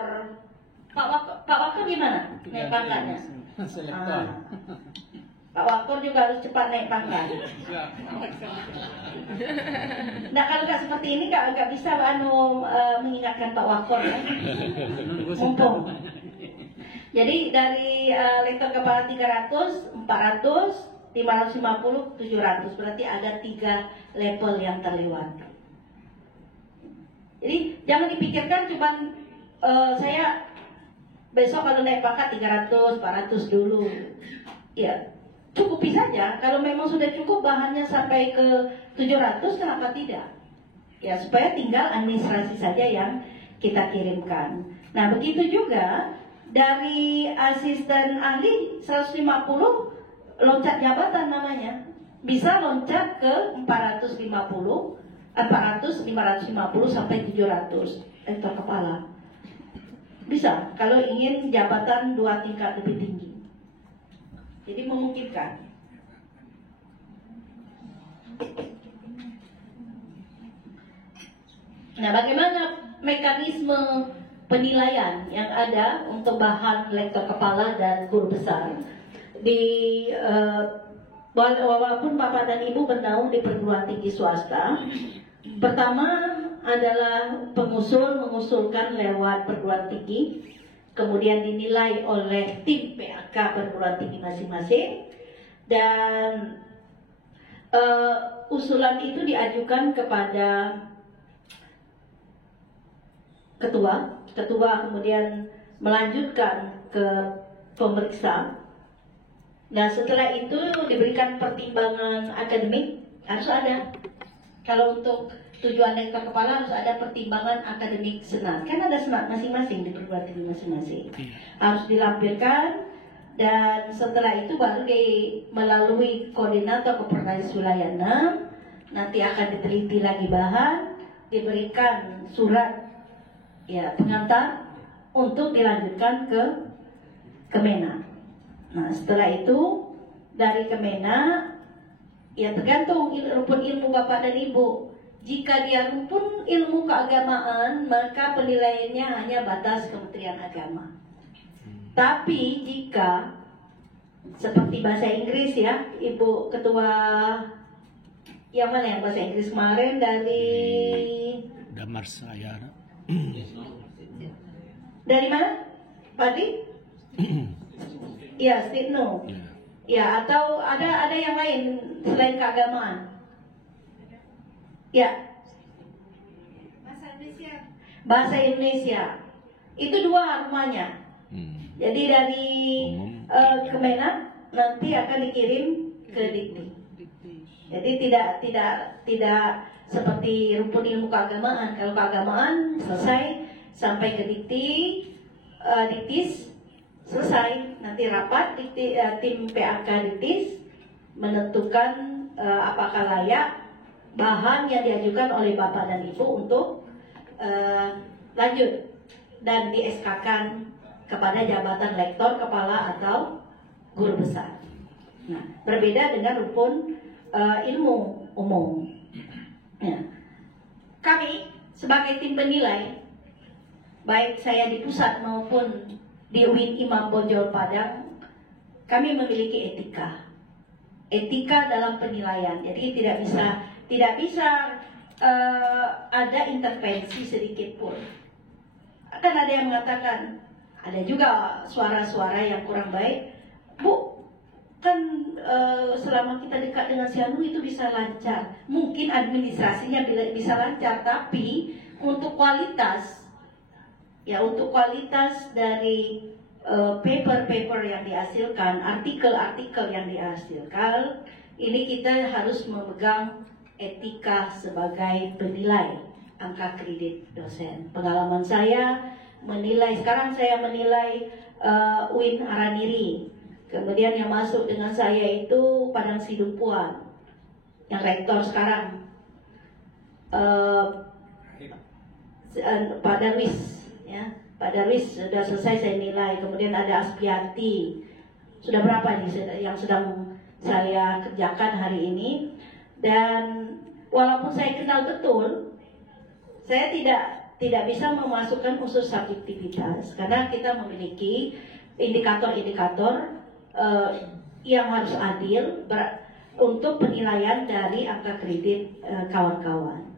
Pak Waka gimana naik pangkatnya? Selektor. Pak Wakor juga harus cepat naik pangkat. Nah kalau nggak seperti ini nggak bisa mengingatkan Pak Wakor ya. Mumpung. Jadi dari lektor kepala 300, 400, 550, 700, berarti ada 3 level yang terlewat. Jadi jangan dipikirkan cuman saya besok kalau naik pangkat 300, 400 dulu. Ya, cukupi saja. Kalau memang sudah cukup bahannya sampai ke 700, kenapa tidak? Ya, supaya tinggal administrasi saja yang kita kirimkan. Nah, begitu juga dari asisten ahli 150 loncat jabatan namanya. Bisa loncat ke 450, 400, 550 sampai 700 lektor kepala. Bisa kalau ingin jabatan 2 tingkat lebih tinggi. Jadi memungkinkan. Nah, bagaimana mekanisme penilaian yang ada untuk bahan lektor kepala dan guru besar? Walaupun Bapak dan Ibu bernaung di perguruan tinggi swasta, pertama adalah mengusulkan lewat perguruan tinggi, kemudian dinilai oleh tim PAK perguruan tinggi masing-masing, dan usulan itu diajukan kepada ketua kemudian melanjutkan ke pemeriksa. Nah setelah itu diberikan pertimbangan akademik, harus ada. Kalau untuk tujuan lektor kepala harus ada pertimbangan akademik senat. Kan ada senat masing-masing di perguruan tinggi masing-masing. Harus dilampirkan, dan setelah itu baru melalui koordinator Koperasi wilayah 6, nanti akan diteliti lagi bahan, diberikan surat ya pengantar untuk dilanjutkan ke Kemenak. Nah setelah itu dari Kemenak ya tergantung rukun ilmu Bapak dan Ibu. Jika dia rukun ilmu keagamaan, maka penilaiannya hanya batas Kementerian Agama. Tapi jika seperti bahasa Inggris ya, Ibu Ketua yang mana yang bahasa Inggris kemarin dari Damar saya. Dari mana? Padi? Ya, Stitno. Ya, atau ada yang lain selain keagamaan? Ya. Bahasa Indonesia. Itu 2 rumahnya. Jadi dari Kemenak nanti akan dikirim ke Dikti. Jadi tidak seperti rumpun ilmu keagamaan. Kalau keagamaan selesai sampai ke Diktis selesai, nanti rapat tim PAK Diktis menentukan apakah layak bahan yang diajukan oleh Bapak dan Ibu untuk lanjut dan di SK-kan kepada jabatan lektor kepala atau guru besar. Nah, berbeda dengan rukun ilmu umum. Ya. Kami sebagai tim penilai, baik saya di pusat maupun di UIN Imam Bonjol Padang, kami memiliki etika dalam penilaian. Jadi tidak bisa ada intervensi sedikit pun. Akan ada yang mengatakan, ada juga suara-suara yang kurang baik, Bu, kan selama kita dekat dengan Sianu itu bisa lancar. Mungkin administrasinya bisa lancar, tapi untuk kualitas dari paper-paper yang dihasilkan, artikel-artikel yang dihasilkan, ini kita harus memegang etika sebagai penilai angka kredit dosen. Pengalaman saya sekarang saya menilai UIN Araniri. Kemudian yang masuk dengan saya itu Padang Sidumpuan, yang rektor sekarang Pak Darwis, ya. Pak Darwis sudah selesai saya nilai. Kemudian ada Aspianti, sudah berapa nih yang sedang saya kerjakan hari ini. Dan walaupun saya kenal betul, saya tidak bisa memasukkan unsur subjektivitas karena kita memiliki indikator-indikator eh, yang harus adil untuk penilaian dari angka kredit kawan-kawan.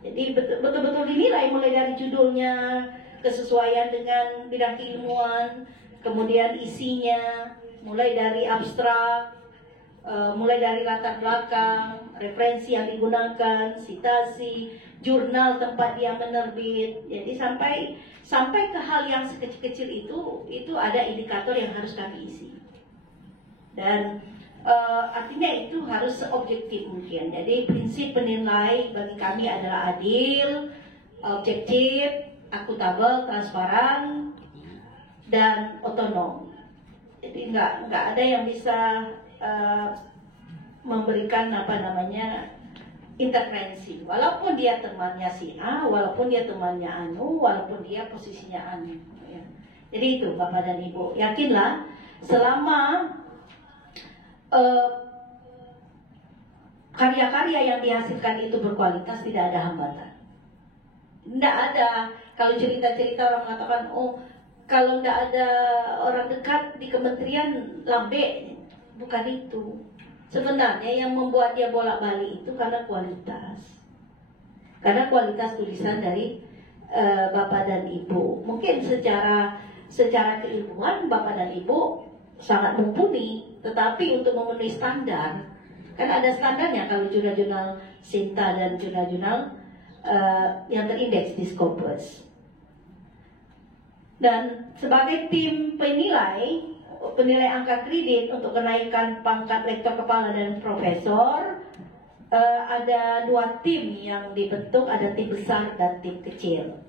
Jadi betul-betul dinilai mulai dari judulnya, kesesuaian dengan bidang keilmuan, kemudian isinya, mulai dari abstrak, mulai dari latar belakang, referensi yang digunakan, citasi, jurnal tempat dia menerbit. Jadi sampai ke hal yang sekecil-kecil itu ada indikator yang harus kami isi. Dan artinya itu harus objektif mungkin. Jadi prinsip penilai bagi kami adalah adil, objektif, akuntabel, transparan, dan otonom. Jadi nggak ada yang bisa memberikan intervensi. Walaupun dia temannya si A, walaupun dia temannya Anu, walaupun dia posisinya Anu. Ya. Jadi itu Bapak dan Ibu, yakinlah selama karya-karya yang dihasilkan itu berkualitas, tidak ada hambatan. Tidak ada, kalau cerita-cerita orang mengatakan, oh kalau tidak ada orang dekat di kementerian lambe, bukan itu. Sebenarnya yang membuat dia bolak-balik itu karena kualitas. Karena kualitas tulisan dari Bapak dan Ibu. Mungkin secara keilmuan Bapak dan Ibu sangat mumpuni, tetapi untuk memenuhi standar, kan ada standarnya kalau jurnal-jurnal Sinta dan jurnal-jurnal yang terindeks di Scopus. Dan sebagai tim penilai angka kredit untuk kenaikan pangkat lektor kepala dan profesor, ada dua tim yang dibentuk, ada tim besar dan tim kecil.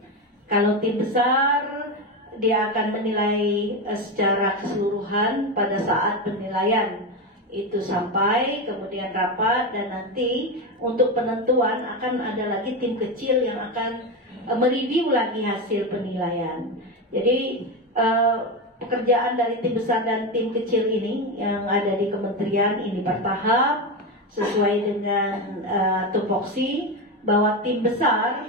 Kalau tim besar, dia akan menilai secara keseluruhan pada saat penilaian itu sampai, kemudian rapat, dan nanti untuk penentuan akan ada lagi tim kecil yang akan mereview lagi hasil penilaian. Jadi pekerjaan dari tim besar dan tim kecil ini yang ada di kementerian ini bertahap sesuai dengan tupoksi, bahwa tim besar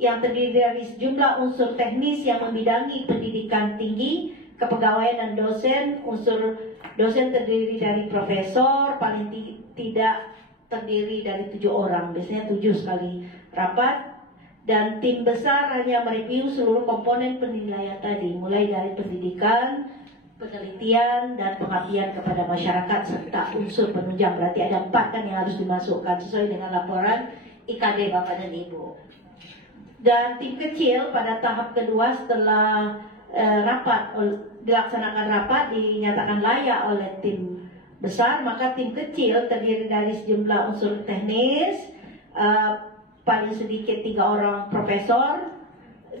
yang terdiri dari sejumlah unsur teknis yang membidangi pendidikan tinggi, kepegawaian dan dosen. Unsur dosen terdiri dari profesor, paling tidak terdiri dari 7 orang, biasanya 7 sekali rapat. Dan tim besar hanya mereview seluruh komponen penilaian tadi, mulai dari pendidikan, penelitian, dan pengabdian kepada masyarakat, serta unsur penunjang. Berarti ada 4 kan yang harus dimasukkan sesuai dengan laporan IKD Bapak dan Ibu. Dan tim kecil pada tahap kedua setelah dilaksanakan rapat, dinyatakan layak oleh tim besar, maka tim kecil terdiri dari sejumlah unsur teknis, paling sedikit 3 orang profesor.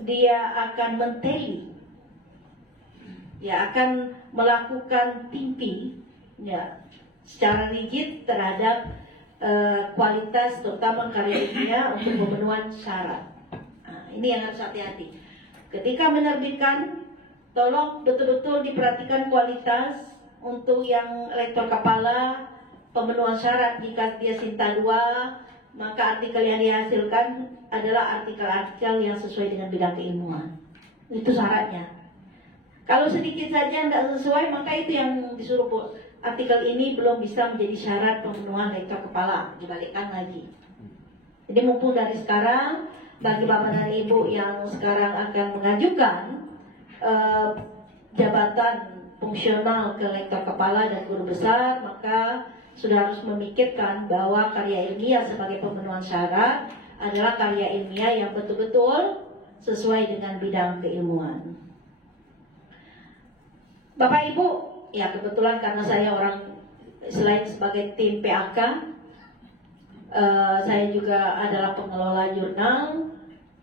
Dia akan menteli, akan melakukan timpi ya, secara rigid terhadap kualitas terutama karya ilmiah untuk pemenuhan syarat. Ini yang harus hati-hati. Ketika menerbitkan, tolong betul-betul diperhatikan kualitas untuk yang lektor kepala, pemenuhan syarat. Jika dia Sinta 2, maka artikel yang dihasilkan adalah artikel-artikel yang sesuai dengan bidang keilmuan. Itu syaratnya. Kalau sedikit saja tidak sesuai, maka itu yang disuruh, artikel ini belum bisa menjadi syarat pemenuhan lektor kepala, dibalikkan lagi. Jadi mumpung dari sekarang, bagi Bapak dan Ibu yang sekarang akan mengajukan jabatan fungsional ke lektor kepala dan guru besar, maka sudah harus memikirkan bahwa karya ilmiah sebagai pemenuhan syarat adalah karya ilmiah yang betul-betul sesuai dengan bidang keilmuan. Bapak Ibu, ya kebetulan karena saya selain sebagai tim PAK, saya juga adalah pengelola jurnal.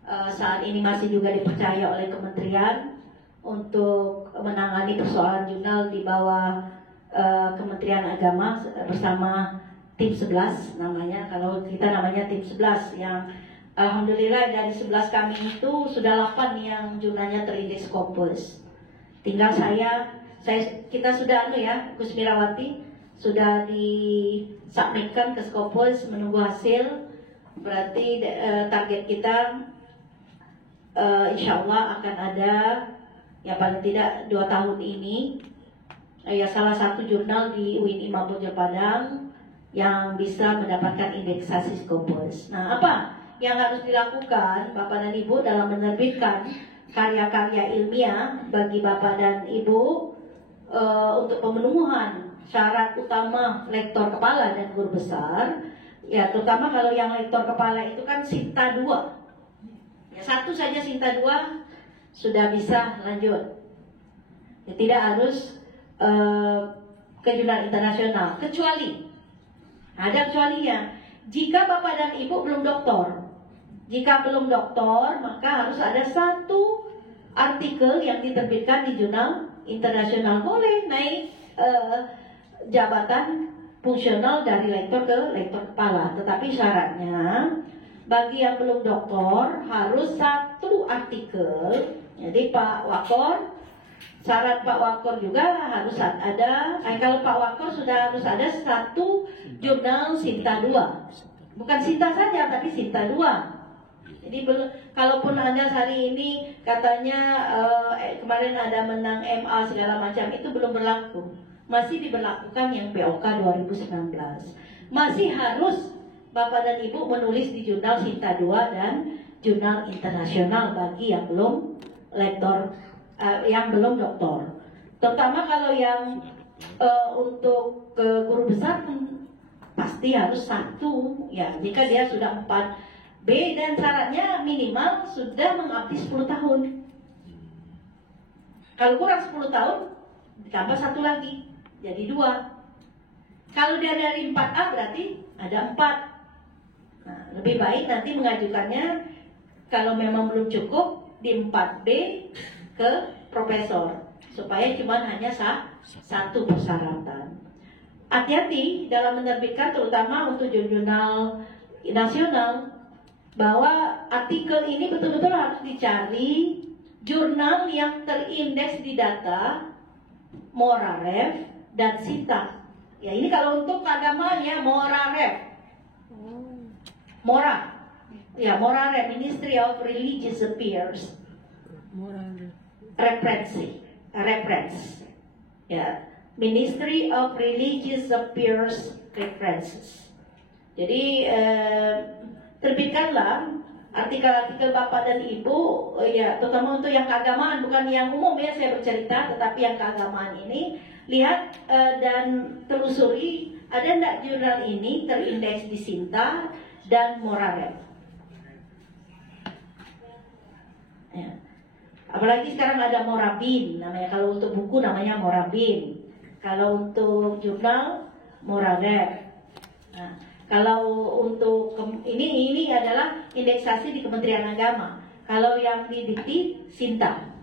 Saat ini masih juga dipercaya oleh kementerian untuk menangani persoalan jurnal di bawah Kementerian Agama bersama tim 11 namanya. Kalau kita namanya tim 11, yang alhamdulillah dari 11 kami itu sudah 8 yang jurnalnya terindeks Scopus. Tinggal kita sudah Kusmirawati sudah disubmitkan ke Scopus, menunggu hasil. Berarti target kita insya Allah akan ada, ya paling tidak 2 tahun ini ya salah satu jurnal di UIN Mampojok Padang yang bisa mendapatkan indeksasi Scopus. Nah, apa yang harus dilakukan Bapak dan Ibu dalam menerbitkan karya-karya ilmiah bagi Bapak dan Ibu untuk pemenuhan syarat utama lektor kepala dan guru besar? Ya, terutama kalau yang lektor kepala itu kan Sinta 2. Ya, satu saja Sinta 2 sudah bisa lanjut. Ya, tidak harus ke jurnal internasional, kecuali ada kecualinya. Jika Bapak dan Ibu belum doktor, jika belum doktor, maka harus ada satu artikel yang diterbitkan di jurnal internasional. Boleh naik jabatan fungsional dari lektor ke lektor kepala, tetapi syaratnya bagi yang belum doktor harus satu artikel. Jadi Pak Wakor, syarat Pak Wakor juga harus ada. Kalau Pak Wakor sudah harus ada satu jurnal Sinta 2, bukan Sinta saja tapi Sinta 2. Jadi kalaupun Anda hari ini katanya kemarin ada menang MA segala macam, itu belum berlaku. Masih diberlakukan yang POK 2019. Masih harus Bapak dan Ibu menulis di jurnal Sinta 2 dan jurnal internasional bagi yang belum lektor, yang belum doktor. Terutama kalau yang untuk guru besar pasti harus satu. Ya, jika dia sudah 4B dan syaratnya minimal sudah mengabdi 10 tahun. Kalau kurang 10 tahun ditambah satu lagi, jadi 2. Kalau dia dari 4A berarti ada 4. Nah, lebih baik nanti mengajukannya kalau memang belum cukup di 4B ke profesor, supaya cuma hanya satu persyaratan. Hati-hati dalam menerbitkan, terutama untuk jurnal nasional, bahwa artikel ini betul-betul harus dicari jurnal yang terindeks di data Moraref dan Sinta. Ya, ini kalau untuk keagamaan ya Moraref. Moraref, Ministry of Religious Affairs. Reference. Ya, Ministry of Religious Affairs References. Jadi terbitkanlah artikel-artikel Bapak dan Ibu, ya terutama untuk yang keagamaan, bukan yang umum ya saya bercerita, tetapi yang keagamaan ini lihat dan telusuri ada enggak jurnal ini terindeks di Sinta dan Moraref. Ya. Apalagi sekarang ada Morabin namanya, kalau untuk buku namanya Morabin, kalau untuk jurnal Moraref. Nah, kalau untuk ini adalah indeksasi di Kementerian Agama. Kalau yang di Dikti Sinta.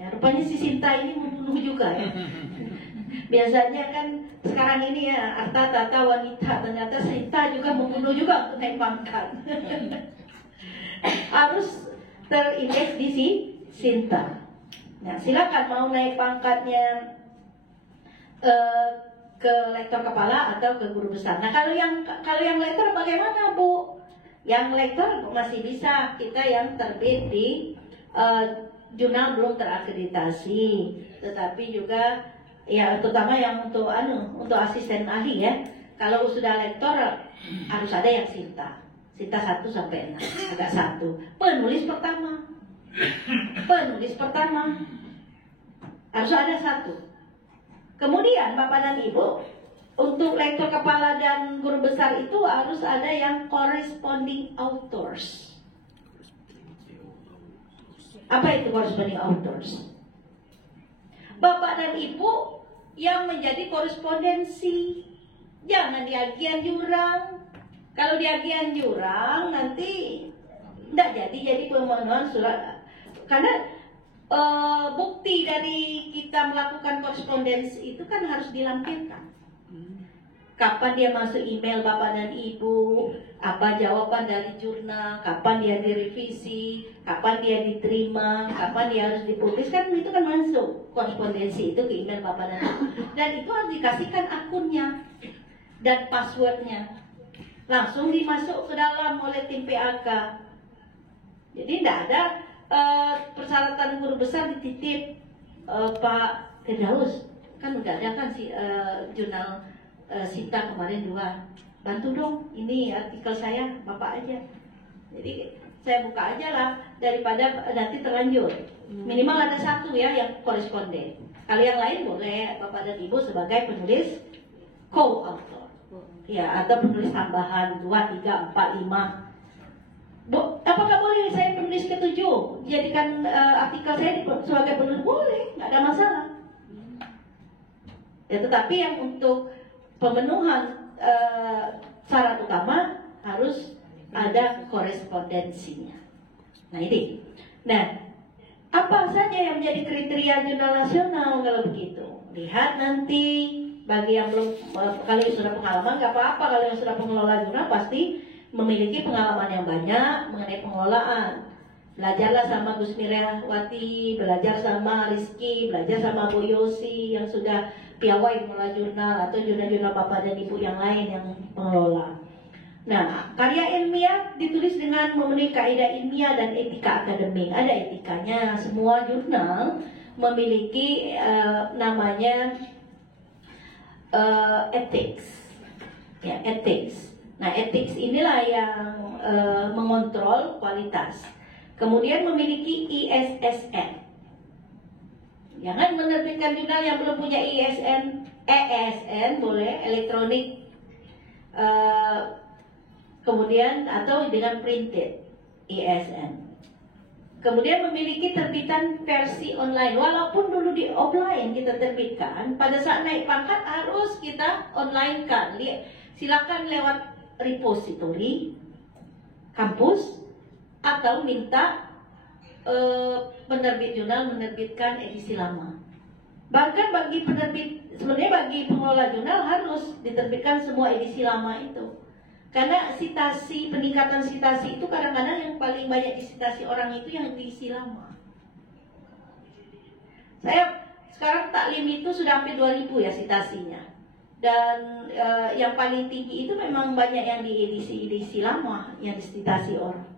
Ya, rupanya si Sinta ini membunuh juga ya. Biasanya kan sekarang ini ya harta tata wanita, ternyata Sinta juga membunuh juga untuk naik pangkat. Harus terindeks di Sinta. Nah, silakan mau naik pangkatnya ke lektor kepala atau ke guru besar. Nah, kalau yang lektor bagaimana, Bu? Yang lektor masih bisa kita yang terbit di jurnal belum terakreditasi, tetapi juga ya terutama yang untuk asisten ahli ya. Kalau sudah lektor harus ada yang Sinta 1 sampai 6, agak 1. Penulis pertama harus ada 1. Kemudian Bapak dan Ibu, untuk lektor kepala dan guru besar itu harus ada yang corresponding authors. Apa itu corresponding authors? Bapak dan Ibu yang menjadi korespondensi, jangan di agian jurang. Kalau di agian jurang nanti tidak jadi pemenuhan surat, karena bukti dari kita melakukan korespondensi itu kan harus dilampirkan. Kapan dia masuk email Bapak dan Ibu, apa jawaban dari jurnal, kapan dia direvisi, kapan dia diterima, kapan dia harus dipublis, kan itu kan masuk korespondensi itu ke email Bapak dan Ibu. Dan itu harus dikasihkan akunnya dan passwordnya, langsung dimasuk ke dalam oleh tim PAK. Jadi tidak ada persyaratan guru besar dititip Pak Firdaus, kan udah ada kan si jurnal Sinta kemarin 2. Bantu dong, ini artikel saya, Bapak aja. Jadi saya buka aja lah daripada nanti terlanjur. Minimal ada 1 ya yang koresponden. Kalau yang lain boleh Bapak dan Ibu sebagai penulis co-author. Ya, atau penulis tambahan 2, 3, 4, 5. Apakah boleh saya penulis ke-7 jadikan artikel saya sebagai penulis? Boleh, nggak ada masalah. Ya, tetapi yang untuk pemenuhan syarat utama harus ada korespondensinya. Nah ini. Nah, apa saja yang menjadi kriteria jurnal nasional kalau begitu? Lihat nanti bagi yang belum, kalau yang sudah pengalaman nggak apa-apa, kalau yang sudah pengelola jurnal pasti memiliki pengalaman yang banyak mengenai pengelolaan. Belajarlah sama Gus Mirawati, belajar sama Rizky, belajar sama Bu Yosi yang sudah piawai mengelola jurnal atau jurnal-jurnal Bapak dan Ibu yang lain yang pengelola. Nah, karya ilmiah ditulis dengan memenuhi kaidah ilmiah dan etika akademik. Ada etikanya. Semua jurnal memiliki namanya ethics. Ya, ethics. Nah, ethics inilah yang mengontrol kualitas. Kemudian memiliki ISSN. Jangan menerbitkan jurnal yang belum punya ISN, ESN boleh, elektronik. Kemudian atau dengan printed ISN. Kemudian memiliki terbitan versi online. Walaupun dulu di offline kita terbitkan, pada saat naik pangkat harus kita online kan. Silakan lewat repository kampus atau minta penerbit jurnal menerbitkan edisi lama. Bahkan bagi penerbit, sebenarnya bagi pengelola jurnal harus diterbitkan semua edisi lama itu. Karena sitasi, peningkatan sitasi itu kadang-kadang yang paling banyak disitasi orang itu yang diisi lama. Saya sekarang taklim itu sudah hampir 2000 ya sitasinya. Dan yang paling tinggi itu memang banyak yang di edisi lama yang disitasi orang.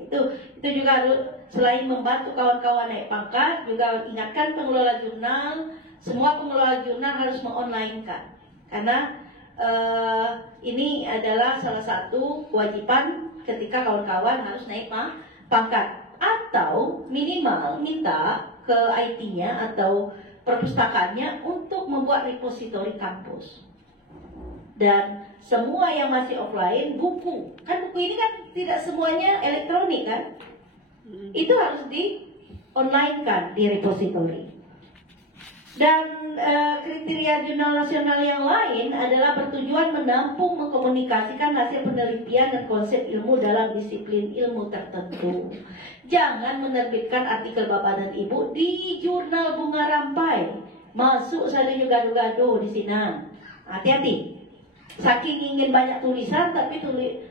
Itu juga selain membantu kawan-kawan naik pangkat, juga ingatkan pengelola jurnal, semua pengelola jurnal harus mengonline-kan. Karena ini adalah salah satu kewajiban ketika kawan-kawan harus naik pangkat. Atau minimal minta ke IT-nya atau perpustakaannya untuk membuat repository kampus. Dan semua yang masih offline, buku. Kan buku ini kan tidak semuanya elektronik kan. Itu harus di-online-kan di repository. Dan kriteria jurnal nasional yang lain adalah bertujuan menampung, mengkomunikasikan hasil penelitian dan konsep ilmu dalam disiplin ilmu tertentu. Jangan menerbitkan artikel Bapak dan Ibu di jurnal Bunga Rampai. Masuk saja gado-gado di sini. Hati-hati. Saking ingin banyak tulisan, tapi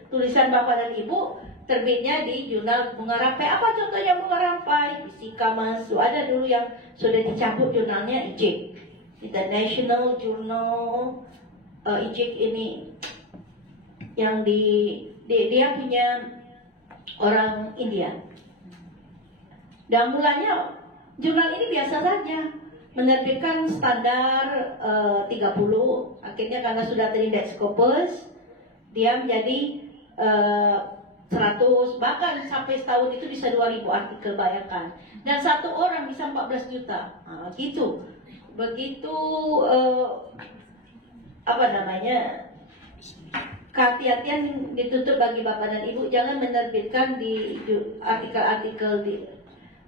tulisan Bapak dan Ibu terbitnya di jurnal Bunga Rampai. Apa contohnya Bunga Rampai? Fisika masuk. Ada dulu yang sudah dicabut jurnalnya IJIK, International Journal IJIK ini yang dia punya orang India. Dan mulanya jurnal ini biasa saja, menerbitkan standar 30, akhirnya karena sudah terindeks Scopus, dia menjadi 100, bahkan sampai setahun itu bisa 2000 artikel, bayangkan. Dan satu orang bisa 14 juta. Nah, gitu. Begitu kehati-hatian ditutup bagi Bapak dan Ibu. Jangan menerbitkan di artikel-artikel di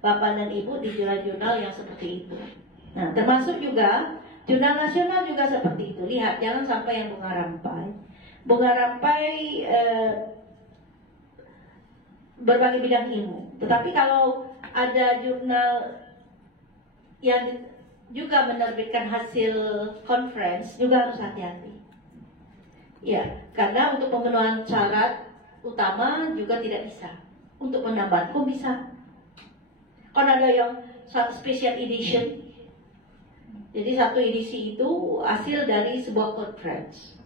Bapak dan Ibu di jurnal-jurnal yang seperti itu. Nah, termasuk juga jurnal nasional juga seperti itu. Lihat, jangan sampai yang Bunga Rampai. Bunga Rampai berbagai bidang ilmu. Tetapi kalau ada jurnal yang juga menerbitkan hasil conference, juga harus hati-hati. Ya, karena untuk pemenuhan syarat utama juga tidak bisa. Untuk penambahan kok bisa. Kan ada yang special edition. Jadi satu edisi itu hasil dari sebuah conference.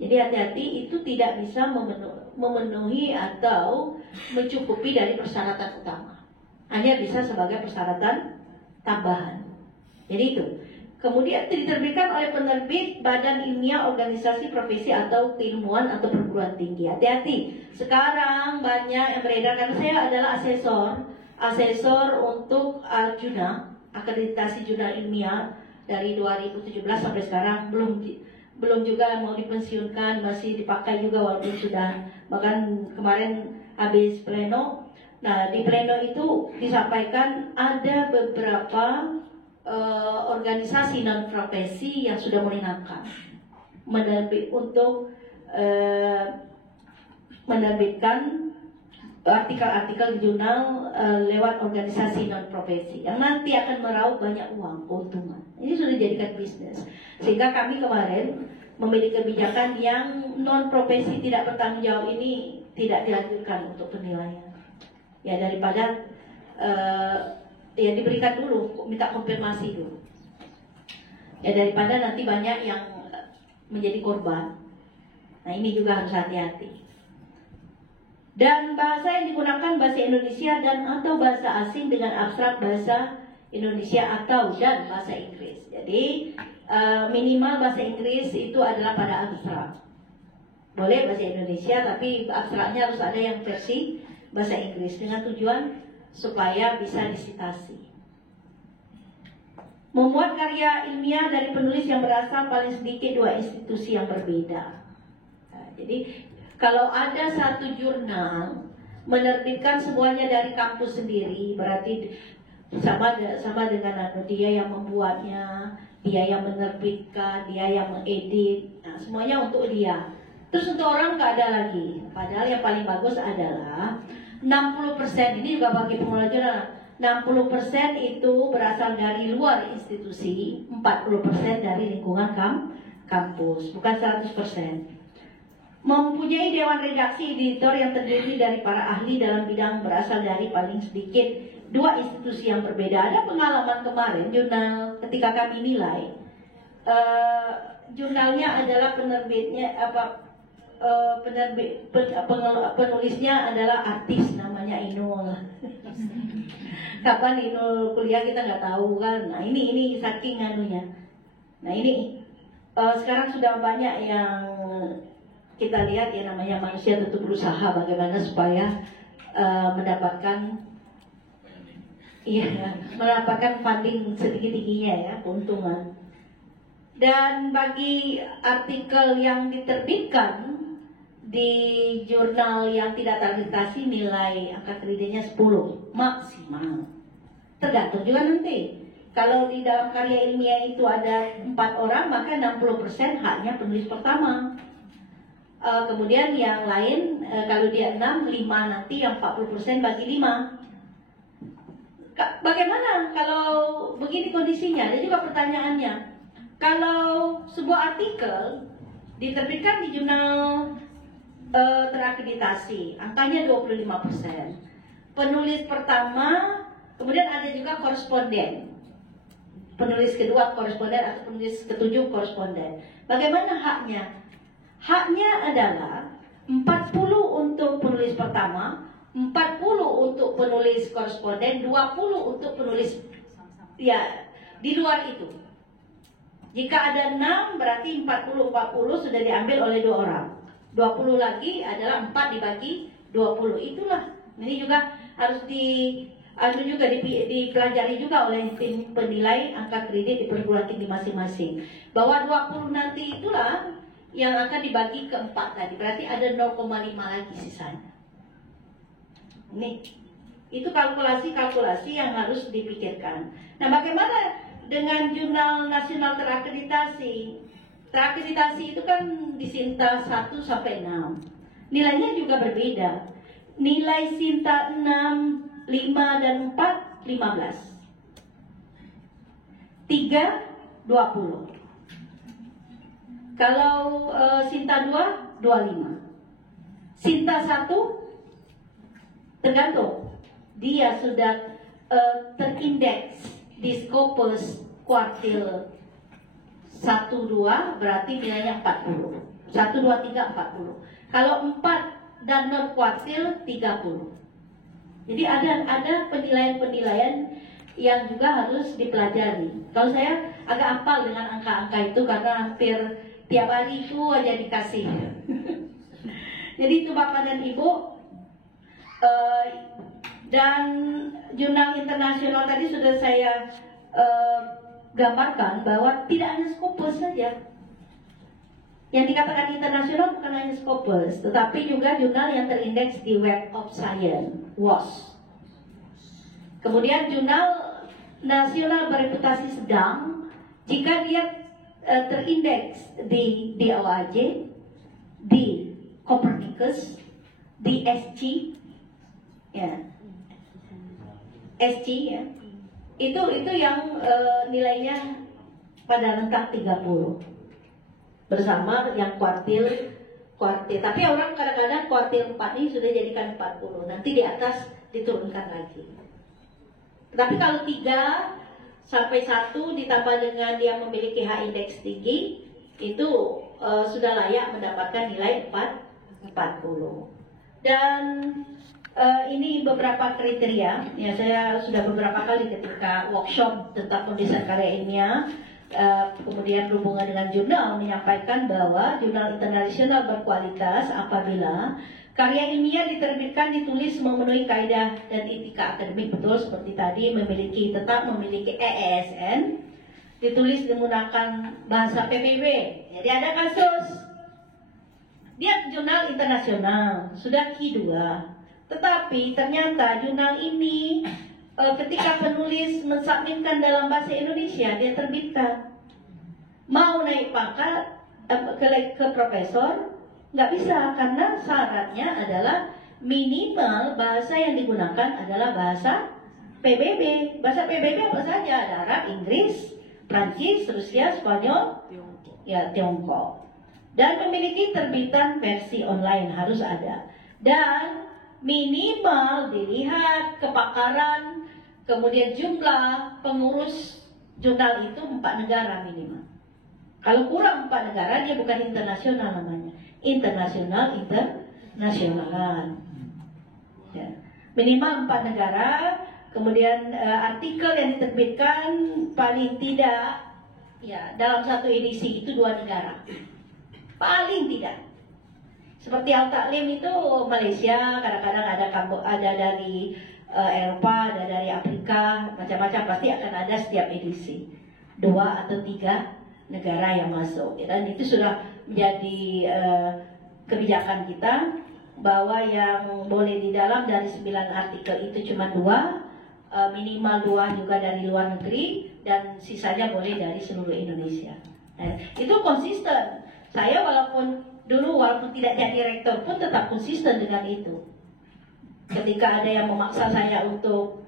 Jadi hati-hati, itu tidak bisa memenuhi atau mencukupi dari persyaratan utama. Hanya bisa sebagai persyaratan tambahan. Jadi itu. Kemudian diterbitkan oleh penerbit badan ilmiah, organisasi, profesi atau keilmuan atau perguruan tinggi. Hati-hati. Sekarang banyak yang beredar, karena saya adalah asesor untuk jurnal, akreditasi jurnal ilmiah dari 2017 sampai sekarang belum juga mau dipensiunkan, masih dipakai juga walaupun sudah, bahkan kemarin habis pleno. Nah, di pleno itu disampaikan ada beberapa organisasi non profesi yang sudah meninangkan menerbitkan artikel-artikel di jurnal lewat organisasi non profesi yang nanti akan meraup banyak uang keuntungan. Ini sudah dijadikan bisnis, sehingga kami kemarin memiliki kebijakan yang non profesi tidak bertanggung jawab ini tidak dilanjutkan untuk penilaian. Ya, daripada ya diberikan dulu, minta konfirmasi dulu. Ya, daripada nanti banyak yang menjadi korban. Nah, ini juga harus hati-hati. Dan bahasa yang digunakan bahasa Indonesia dan atau bahasa asing dengan abstrak bahasa Indonesia atau dan bahasa Inggris. Jadi minimal bahasa Inggris itu adalah pada abstrak. Boleh bahasa Indonesia, tapi abstraknya harus ada yang versi bahasa Inggris dengan tujuan supaya bisa disitasi. Membuat karya ilmiah dari penulis yang berasal paling sedikit 2 institusi yang berbeda. Nah, jadi kalau ada satu jurnal menerbitkan semuanya dari kampus sendiri, berarti sama dengan dia yang membuatnya, dia yang menerbitkan, dia yang mengedit, nah, semuanya untuk dia. Terus untuk orang nggak ada lagi. Padahal yang paling bagus adalah 60%, ini juga bagi pengelola jurnal, 60% itu berasal dari luar institusi, 40% dari lingkungan kampus, bukan 100%. Mempunyai dewan redaksi editor yang terdiri dari para ahli dalam bidang berasal dari paling sedikit 2 institusi yang berbeda. Ada pengalaman kemarin jurnal ketika kami nilai, jurnalnya adalah penulisnya adalah artis namanya Inul. Kapan Inul kuliah kita nggak tahu kan. Nah ini saking anunya. Nah ini sekarang sudah banyak yang kita lihat ya, namanya manusia tentu berusaha bagaimana supaya mendapatkan funding setinggi-tingginya ya, keuntungan. Dan bagi artikel yang diterbitkan di jurnal yang tidak terakreditasi, nilai angka kreditnya 10 maksimal. Tergantung juga nanti. Kalau di dalam karya ilmiah itu ada 4 orang, maka 60% haknya penulis pertama. Kemudian yang lain, kalau dia 6, 5 nanti, yang 40% bagi 5. Bagaimana kalau begini kondisinya? Ada juga pertanyaannya. Kalau sebuah artikel diterbitkan di jurnal terakreditasi, angkanya 25%. Penulis pertama, kemudian ada juga koresponden. Penulis kedua koresponden atau penulis ketujuh koresponden. Bagaimana haknya? Haknya adalah 40 untuk penulis pertama, 40 untuk penulis koresponden, 20 untuk penulis ya di luar itu. Jika ada 6 berarti 40 sudah diambil oleh 2 orang. 20 lagi adalah 4 dibagi 20. Itulah. Ini juga harus dipelajari juga oleh tim penilai angka kredit di perguruan tinggi masing-masing. Bahwa 20 nanti itulah yang akan dibagi ke 4 tadi. Berarti ada 0,5 lagi sisanya. Ini itu kalkulasi-kalkulasi yang harus dipikirkan. Nah, bagaimana dengan jurnal nasional terakreditasi? Terakreditasi itu kan di Sinta 1 sampai 6. Nilainya juga berbeda. Nilai Sinta 6, 5 dan 4 15. 3 20. Kalau Sinta 2 25. Sinta 1 tergantung. Dia sudah terindeks di Scopus kuartil 1-2 berarti nilainya 40. 1-2-3 40. Kalau 4 dan non kuartil 30. Jadi ada penilaian-penilaian yang juga harus dipelajari. Kalau saya agak hafal dengan angka-angka itu karena hampir tiap hari itu aja dikasih. Jadi itu Bapak dan Ibu, dan jurnal internasional tadi sudah saya gambarkan bahwa tidak hanya Scopus saja. Yang dikatakan internasional bukan hanya Scopus, tetapi juga jurnal yang terindeks di Web of Science, WOS. Kemudian jurnal nasional bereputasi sedang jika dia terindeks di DOAJ, di Copernicus, di SC, ya, SC ya, itu yang nilainya pada rentang 30 bersama yang kuartil. Tapi orang kadang-kadang kuartil 4 ini sudah jadikan 40, nanti di atas diturunkan lagi. Tapi kalau 3 sampai 1 ditambah dengan dia memiliki H index tinggi, itu sudah layak mendapatkan nilai 40. Dan ini beberapa kriteria, ya saya sudah beberapa kali ketika workshop tentang penulisan karya ilmiah, kemudian berhubungan dengan jurnal, menyampaikan bahwa jurnal internasional berkualitas apabila karya ilmiah diterbitkan, ditulis memenuhi kaidah dan etika akademik, betul seperti tadi, tetap memiliki EESN, ditulis menggunakan bahasa PBB. Jadi ada kasus dia jurnal internasional sudah Q2, tetapi ternyata jurnal ini ketika penulis mensubmitkan dalam bahasa Indonesia, dia terbitkan, mau naik pangkat ke profesor nggak bisa, karena syaratnya adalah minimal bahasa yang digunakan adalah bahasa PBB. Bahasa PBB apa saja? Ada Arab, Inggris, Prancis, Rusia, Spanyol, ya Tiongkok. Dan memiliki terbitan versi online harus ada. Dan minimal dilihat kepakaran, kemudian jumlah pengurus jurnal itu 4 negara minimal. Kalau kurang 4 negara, dia bukan internasional namanya. Internasionalan. Ya. Minimal 4 negara. Kemudian artikel yang diterbitkan paling tidak ya dalam satu edisi itu 2 negara. Paling tidak. Seperti Al-Taklim itu Malaysia, kadang-kadang ada dari Eropa, ada dari Afrika, macam-macam, pasti akan ada setiap edisi 2 atau 3 negara yang masuk. Dan itu sudah menjadi kebijakan kita bahwa yang boleh di dalam dari 9 artikel itu cuma 2, minimal 2 juga dari luar negeri, dan sisanya boleh dari seluruh Indonesia. Itu konsisten. Saya walaupun tidak jadi rektor pun tetap konsisten dengan itu. Ketika ada yang memaksa saya untuk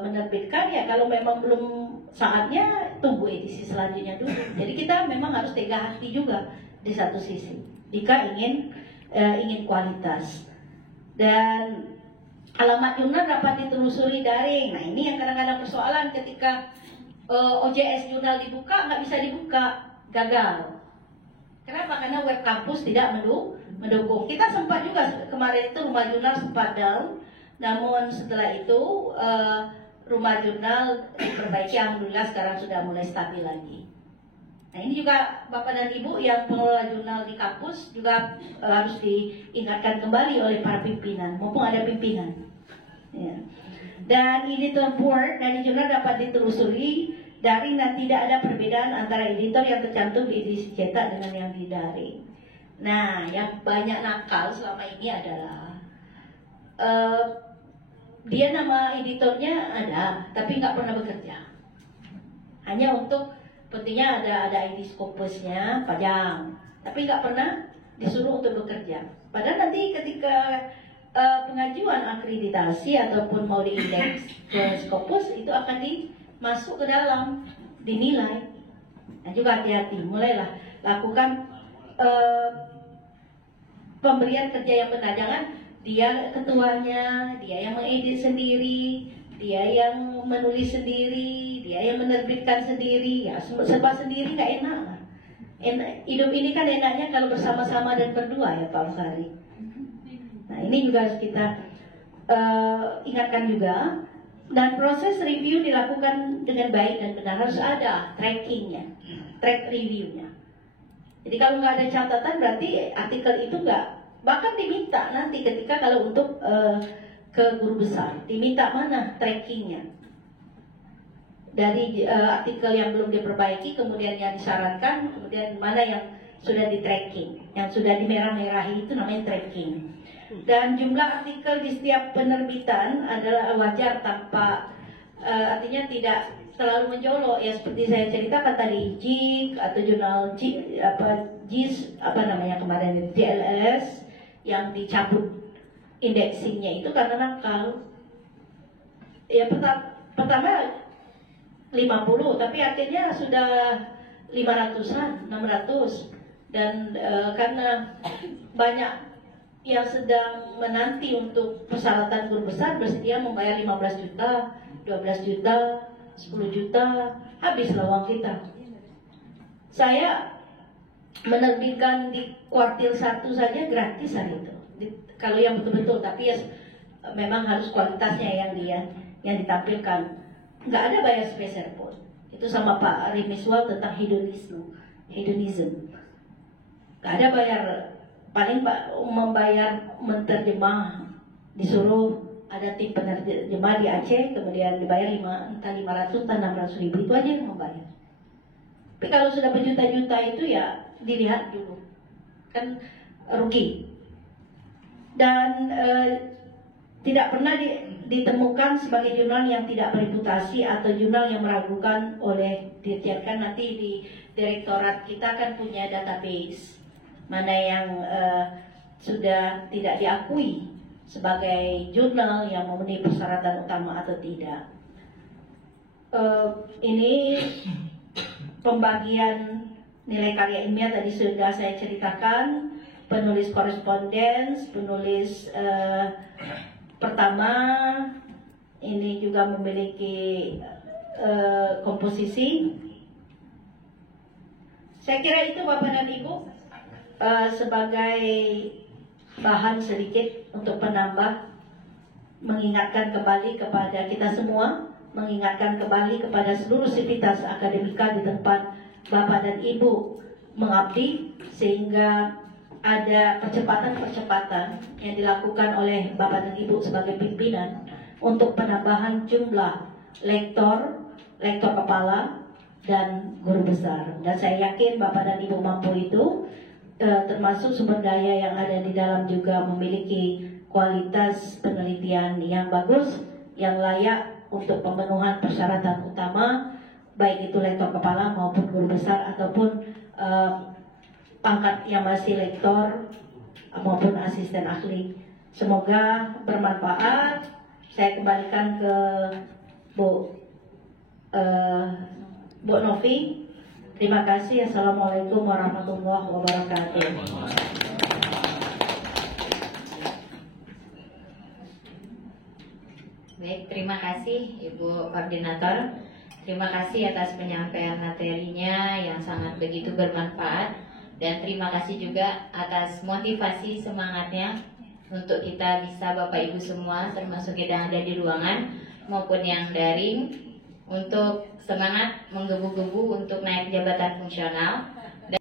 menerbitkan, ya kalau memang belum saatnya, tunggu edisi selanjutnya dulu. Jadi kita memang harus tega hati juga di satu sisi jika ingin kualitas. Dan alamat jurnal dapat ditelusuri daring. Nah ini yang kadang-kadang persoalan ketika OJS jurnal dibuka, nggak bisa dibuka, gagal. Kenapa? Karena web kampus tidak mendukung. Kita sempat juga kemarin itu rumah jurnal sempat down, namun setelah itu rumah jurnal diperbaiki, alhamdulillah sekarang sudah mulai stabil lagi. Nah ini juga Bapak dan Ibu yang pengelola jurnal di kampus juga harus diingatkan kembali oleh para pimpinan, mumpung ada pimpinan. Ya. Dan editor board dari jurnal dapat ditelusuri daring dan tidak ada perbedaan antara editor yang tercantum di edisi cetak dengan yang di daring. Nah, yang banyak nakal selama ini adalah dia nama editornya ada, tapi nggak pernah bekerja. Hanya untuk pentingnya ada ID Scopusnya, pajang, tapi nggak pernah disuruh untuk bekerja. Padahal nanti ketika pengajuan akreditasi ataupun mau diindeks ke Scopus itu akan masuk ke dalam, dinilai. Nah juga hati-hati, mulailah lakukan pemberian kerja yang benar. Jangan dia ketuanya, dia yang mengedit sendiri, dia yang menulis sendiri, dia yang menerbitkan sendiri, ya serba sendiri nggak enak. Hidup ini kan enaknya kalau bersama-sama dan berdua ya Pak Lestari. Nah ini juga harus kita ingatkan juga. Dan proses review dilakukan dengan baik dan benar, harus ada trackingnya, track reviewnya. Jadi kalau nggak ada catatan berarti artikel itu nggak, bahkan diminta nanti ketika kalau untuk ke guru besar, diminta mana trackingnya dari artikel yang belum diperbaiki, kemudian yang disarankan, kemudian mana yang sudah di tracking, yang sudah dimerah-merahi itu namanya tracking. Dan jumlah artikel di setiap penerbitan adalah wajar tanpa artinya tidak terlalu menjolok ya, seperti saya ceritakan tadi, JIK atau jurnal JIS namanya kemarin itu JLS yang dicabut indeksingnya itu karena nakal. Ya pertama 50 tapi akhirnya sudah 500-an, 600 dan karena banyak yang sedang menanti untuk persyaratan guru besar bersedia membayar 15 juta, 12 juta, 10 juta, habislah uang kita. Saya menerbitkan di kuartil 1 saja gratisan itu. Kalau yang betul-betul, tapi ya memang harus kualitasnya yang ditampilkan. Nggak ada bayar spesial pun. Itu sama Pak Rimiswal tentang hedonisme. Nggak ada bayar. Paling membayar menterjemah, disuruh ada tim penerjemah di Aceh, kemudian dibayar entah 500 entah 600 ribu, itu aja yang membayar. Tapi kalau sudah berjuta-juta itu ya dilihat dulu, kan rugi. Dan tidak pernah ditemukan sebagai jurnal yang tidak bereputasi atau jurnal yang meragukan oleh dirjen. Nanti di direktorat kita kan punya database mana yang sudah tidak diakui sebagai jurnal yang memenuhi persyaratan utama atau tidak. Ini pembagian nilai karya ilmiah tadi sudah saya ceritakan. Penulis korespondens, penulis pertama ini juga memiliki komposisi. Saya kira itu Bapak dan Ibu sebagai bahan sedikit untuk penambah, mengingatkan kembali kepada kita semua, mengingatkan kembali kepada seluruh sivitas akademika di tempat Bapak dan Ibu mengabdi, sehingga ada percepatan-percepatan yang dilakukan oleh Bapak dan Ibu sebagai pimpinan untuk penambahan jumlah lektor kepala dan guru besar. Dan saya yakin Bapak dan Ibu mampu itu, termasuk sumber daya yang ada di dalam juga memiliki kualitas penelitian yang bagus, yang layak untuk pemenuhan persyaratan utama, baik itu lektor kepala maupun guru besar ataupun pangkat yang masih lektor maupun asisten ahli. Semoga bermanfaat. Saya kembalikan ke Bu Novi. Terima kasih. Assalamualaikum warahmatullahi wabarakatuh. Baik, terima kasih Ibu Koordinator. Terima kasih atas penyampaian materinya yang sangat begitu bermanfaat. Dan terima kasih juga atas motivasi semangatnya untuk kita bisa Bapak Ibu semua, termasuk kita yang ada di ruangan maupun yang daring, untuk semangat menggebu-gebu untuk naik jabatan fungsional.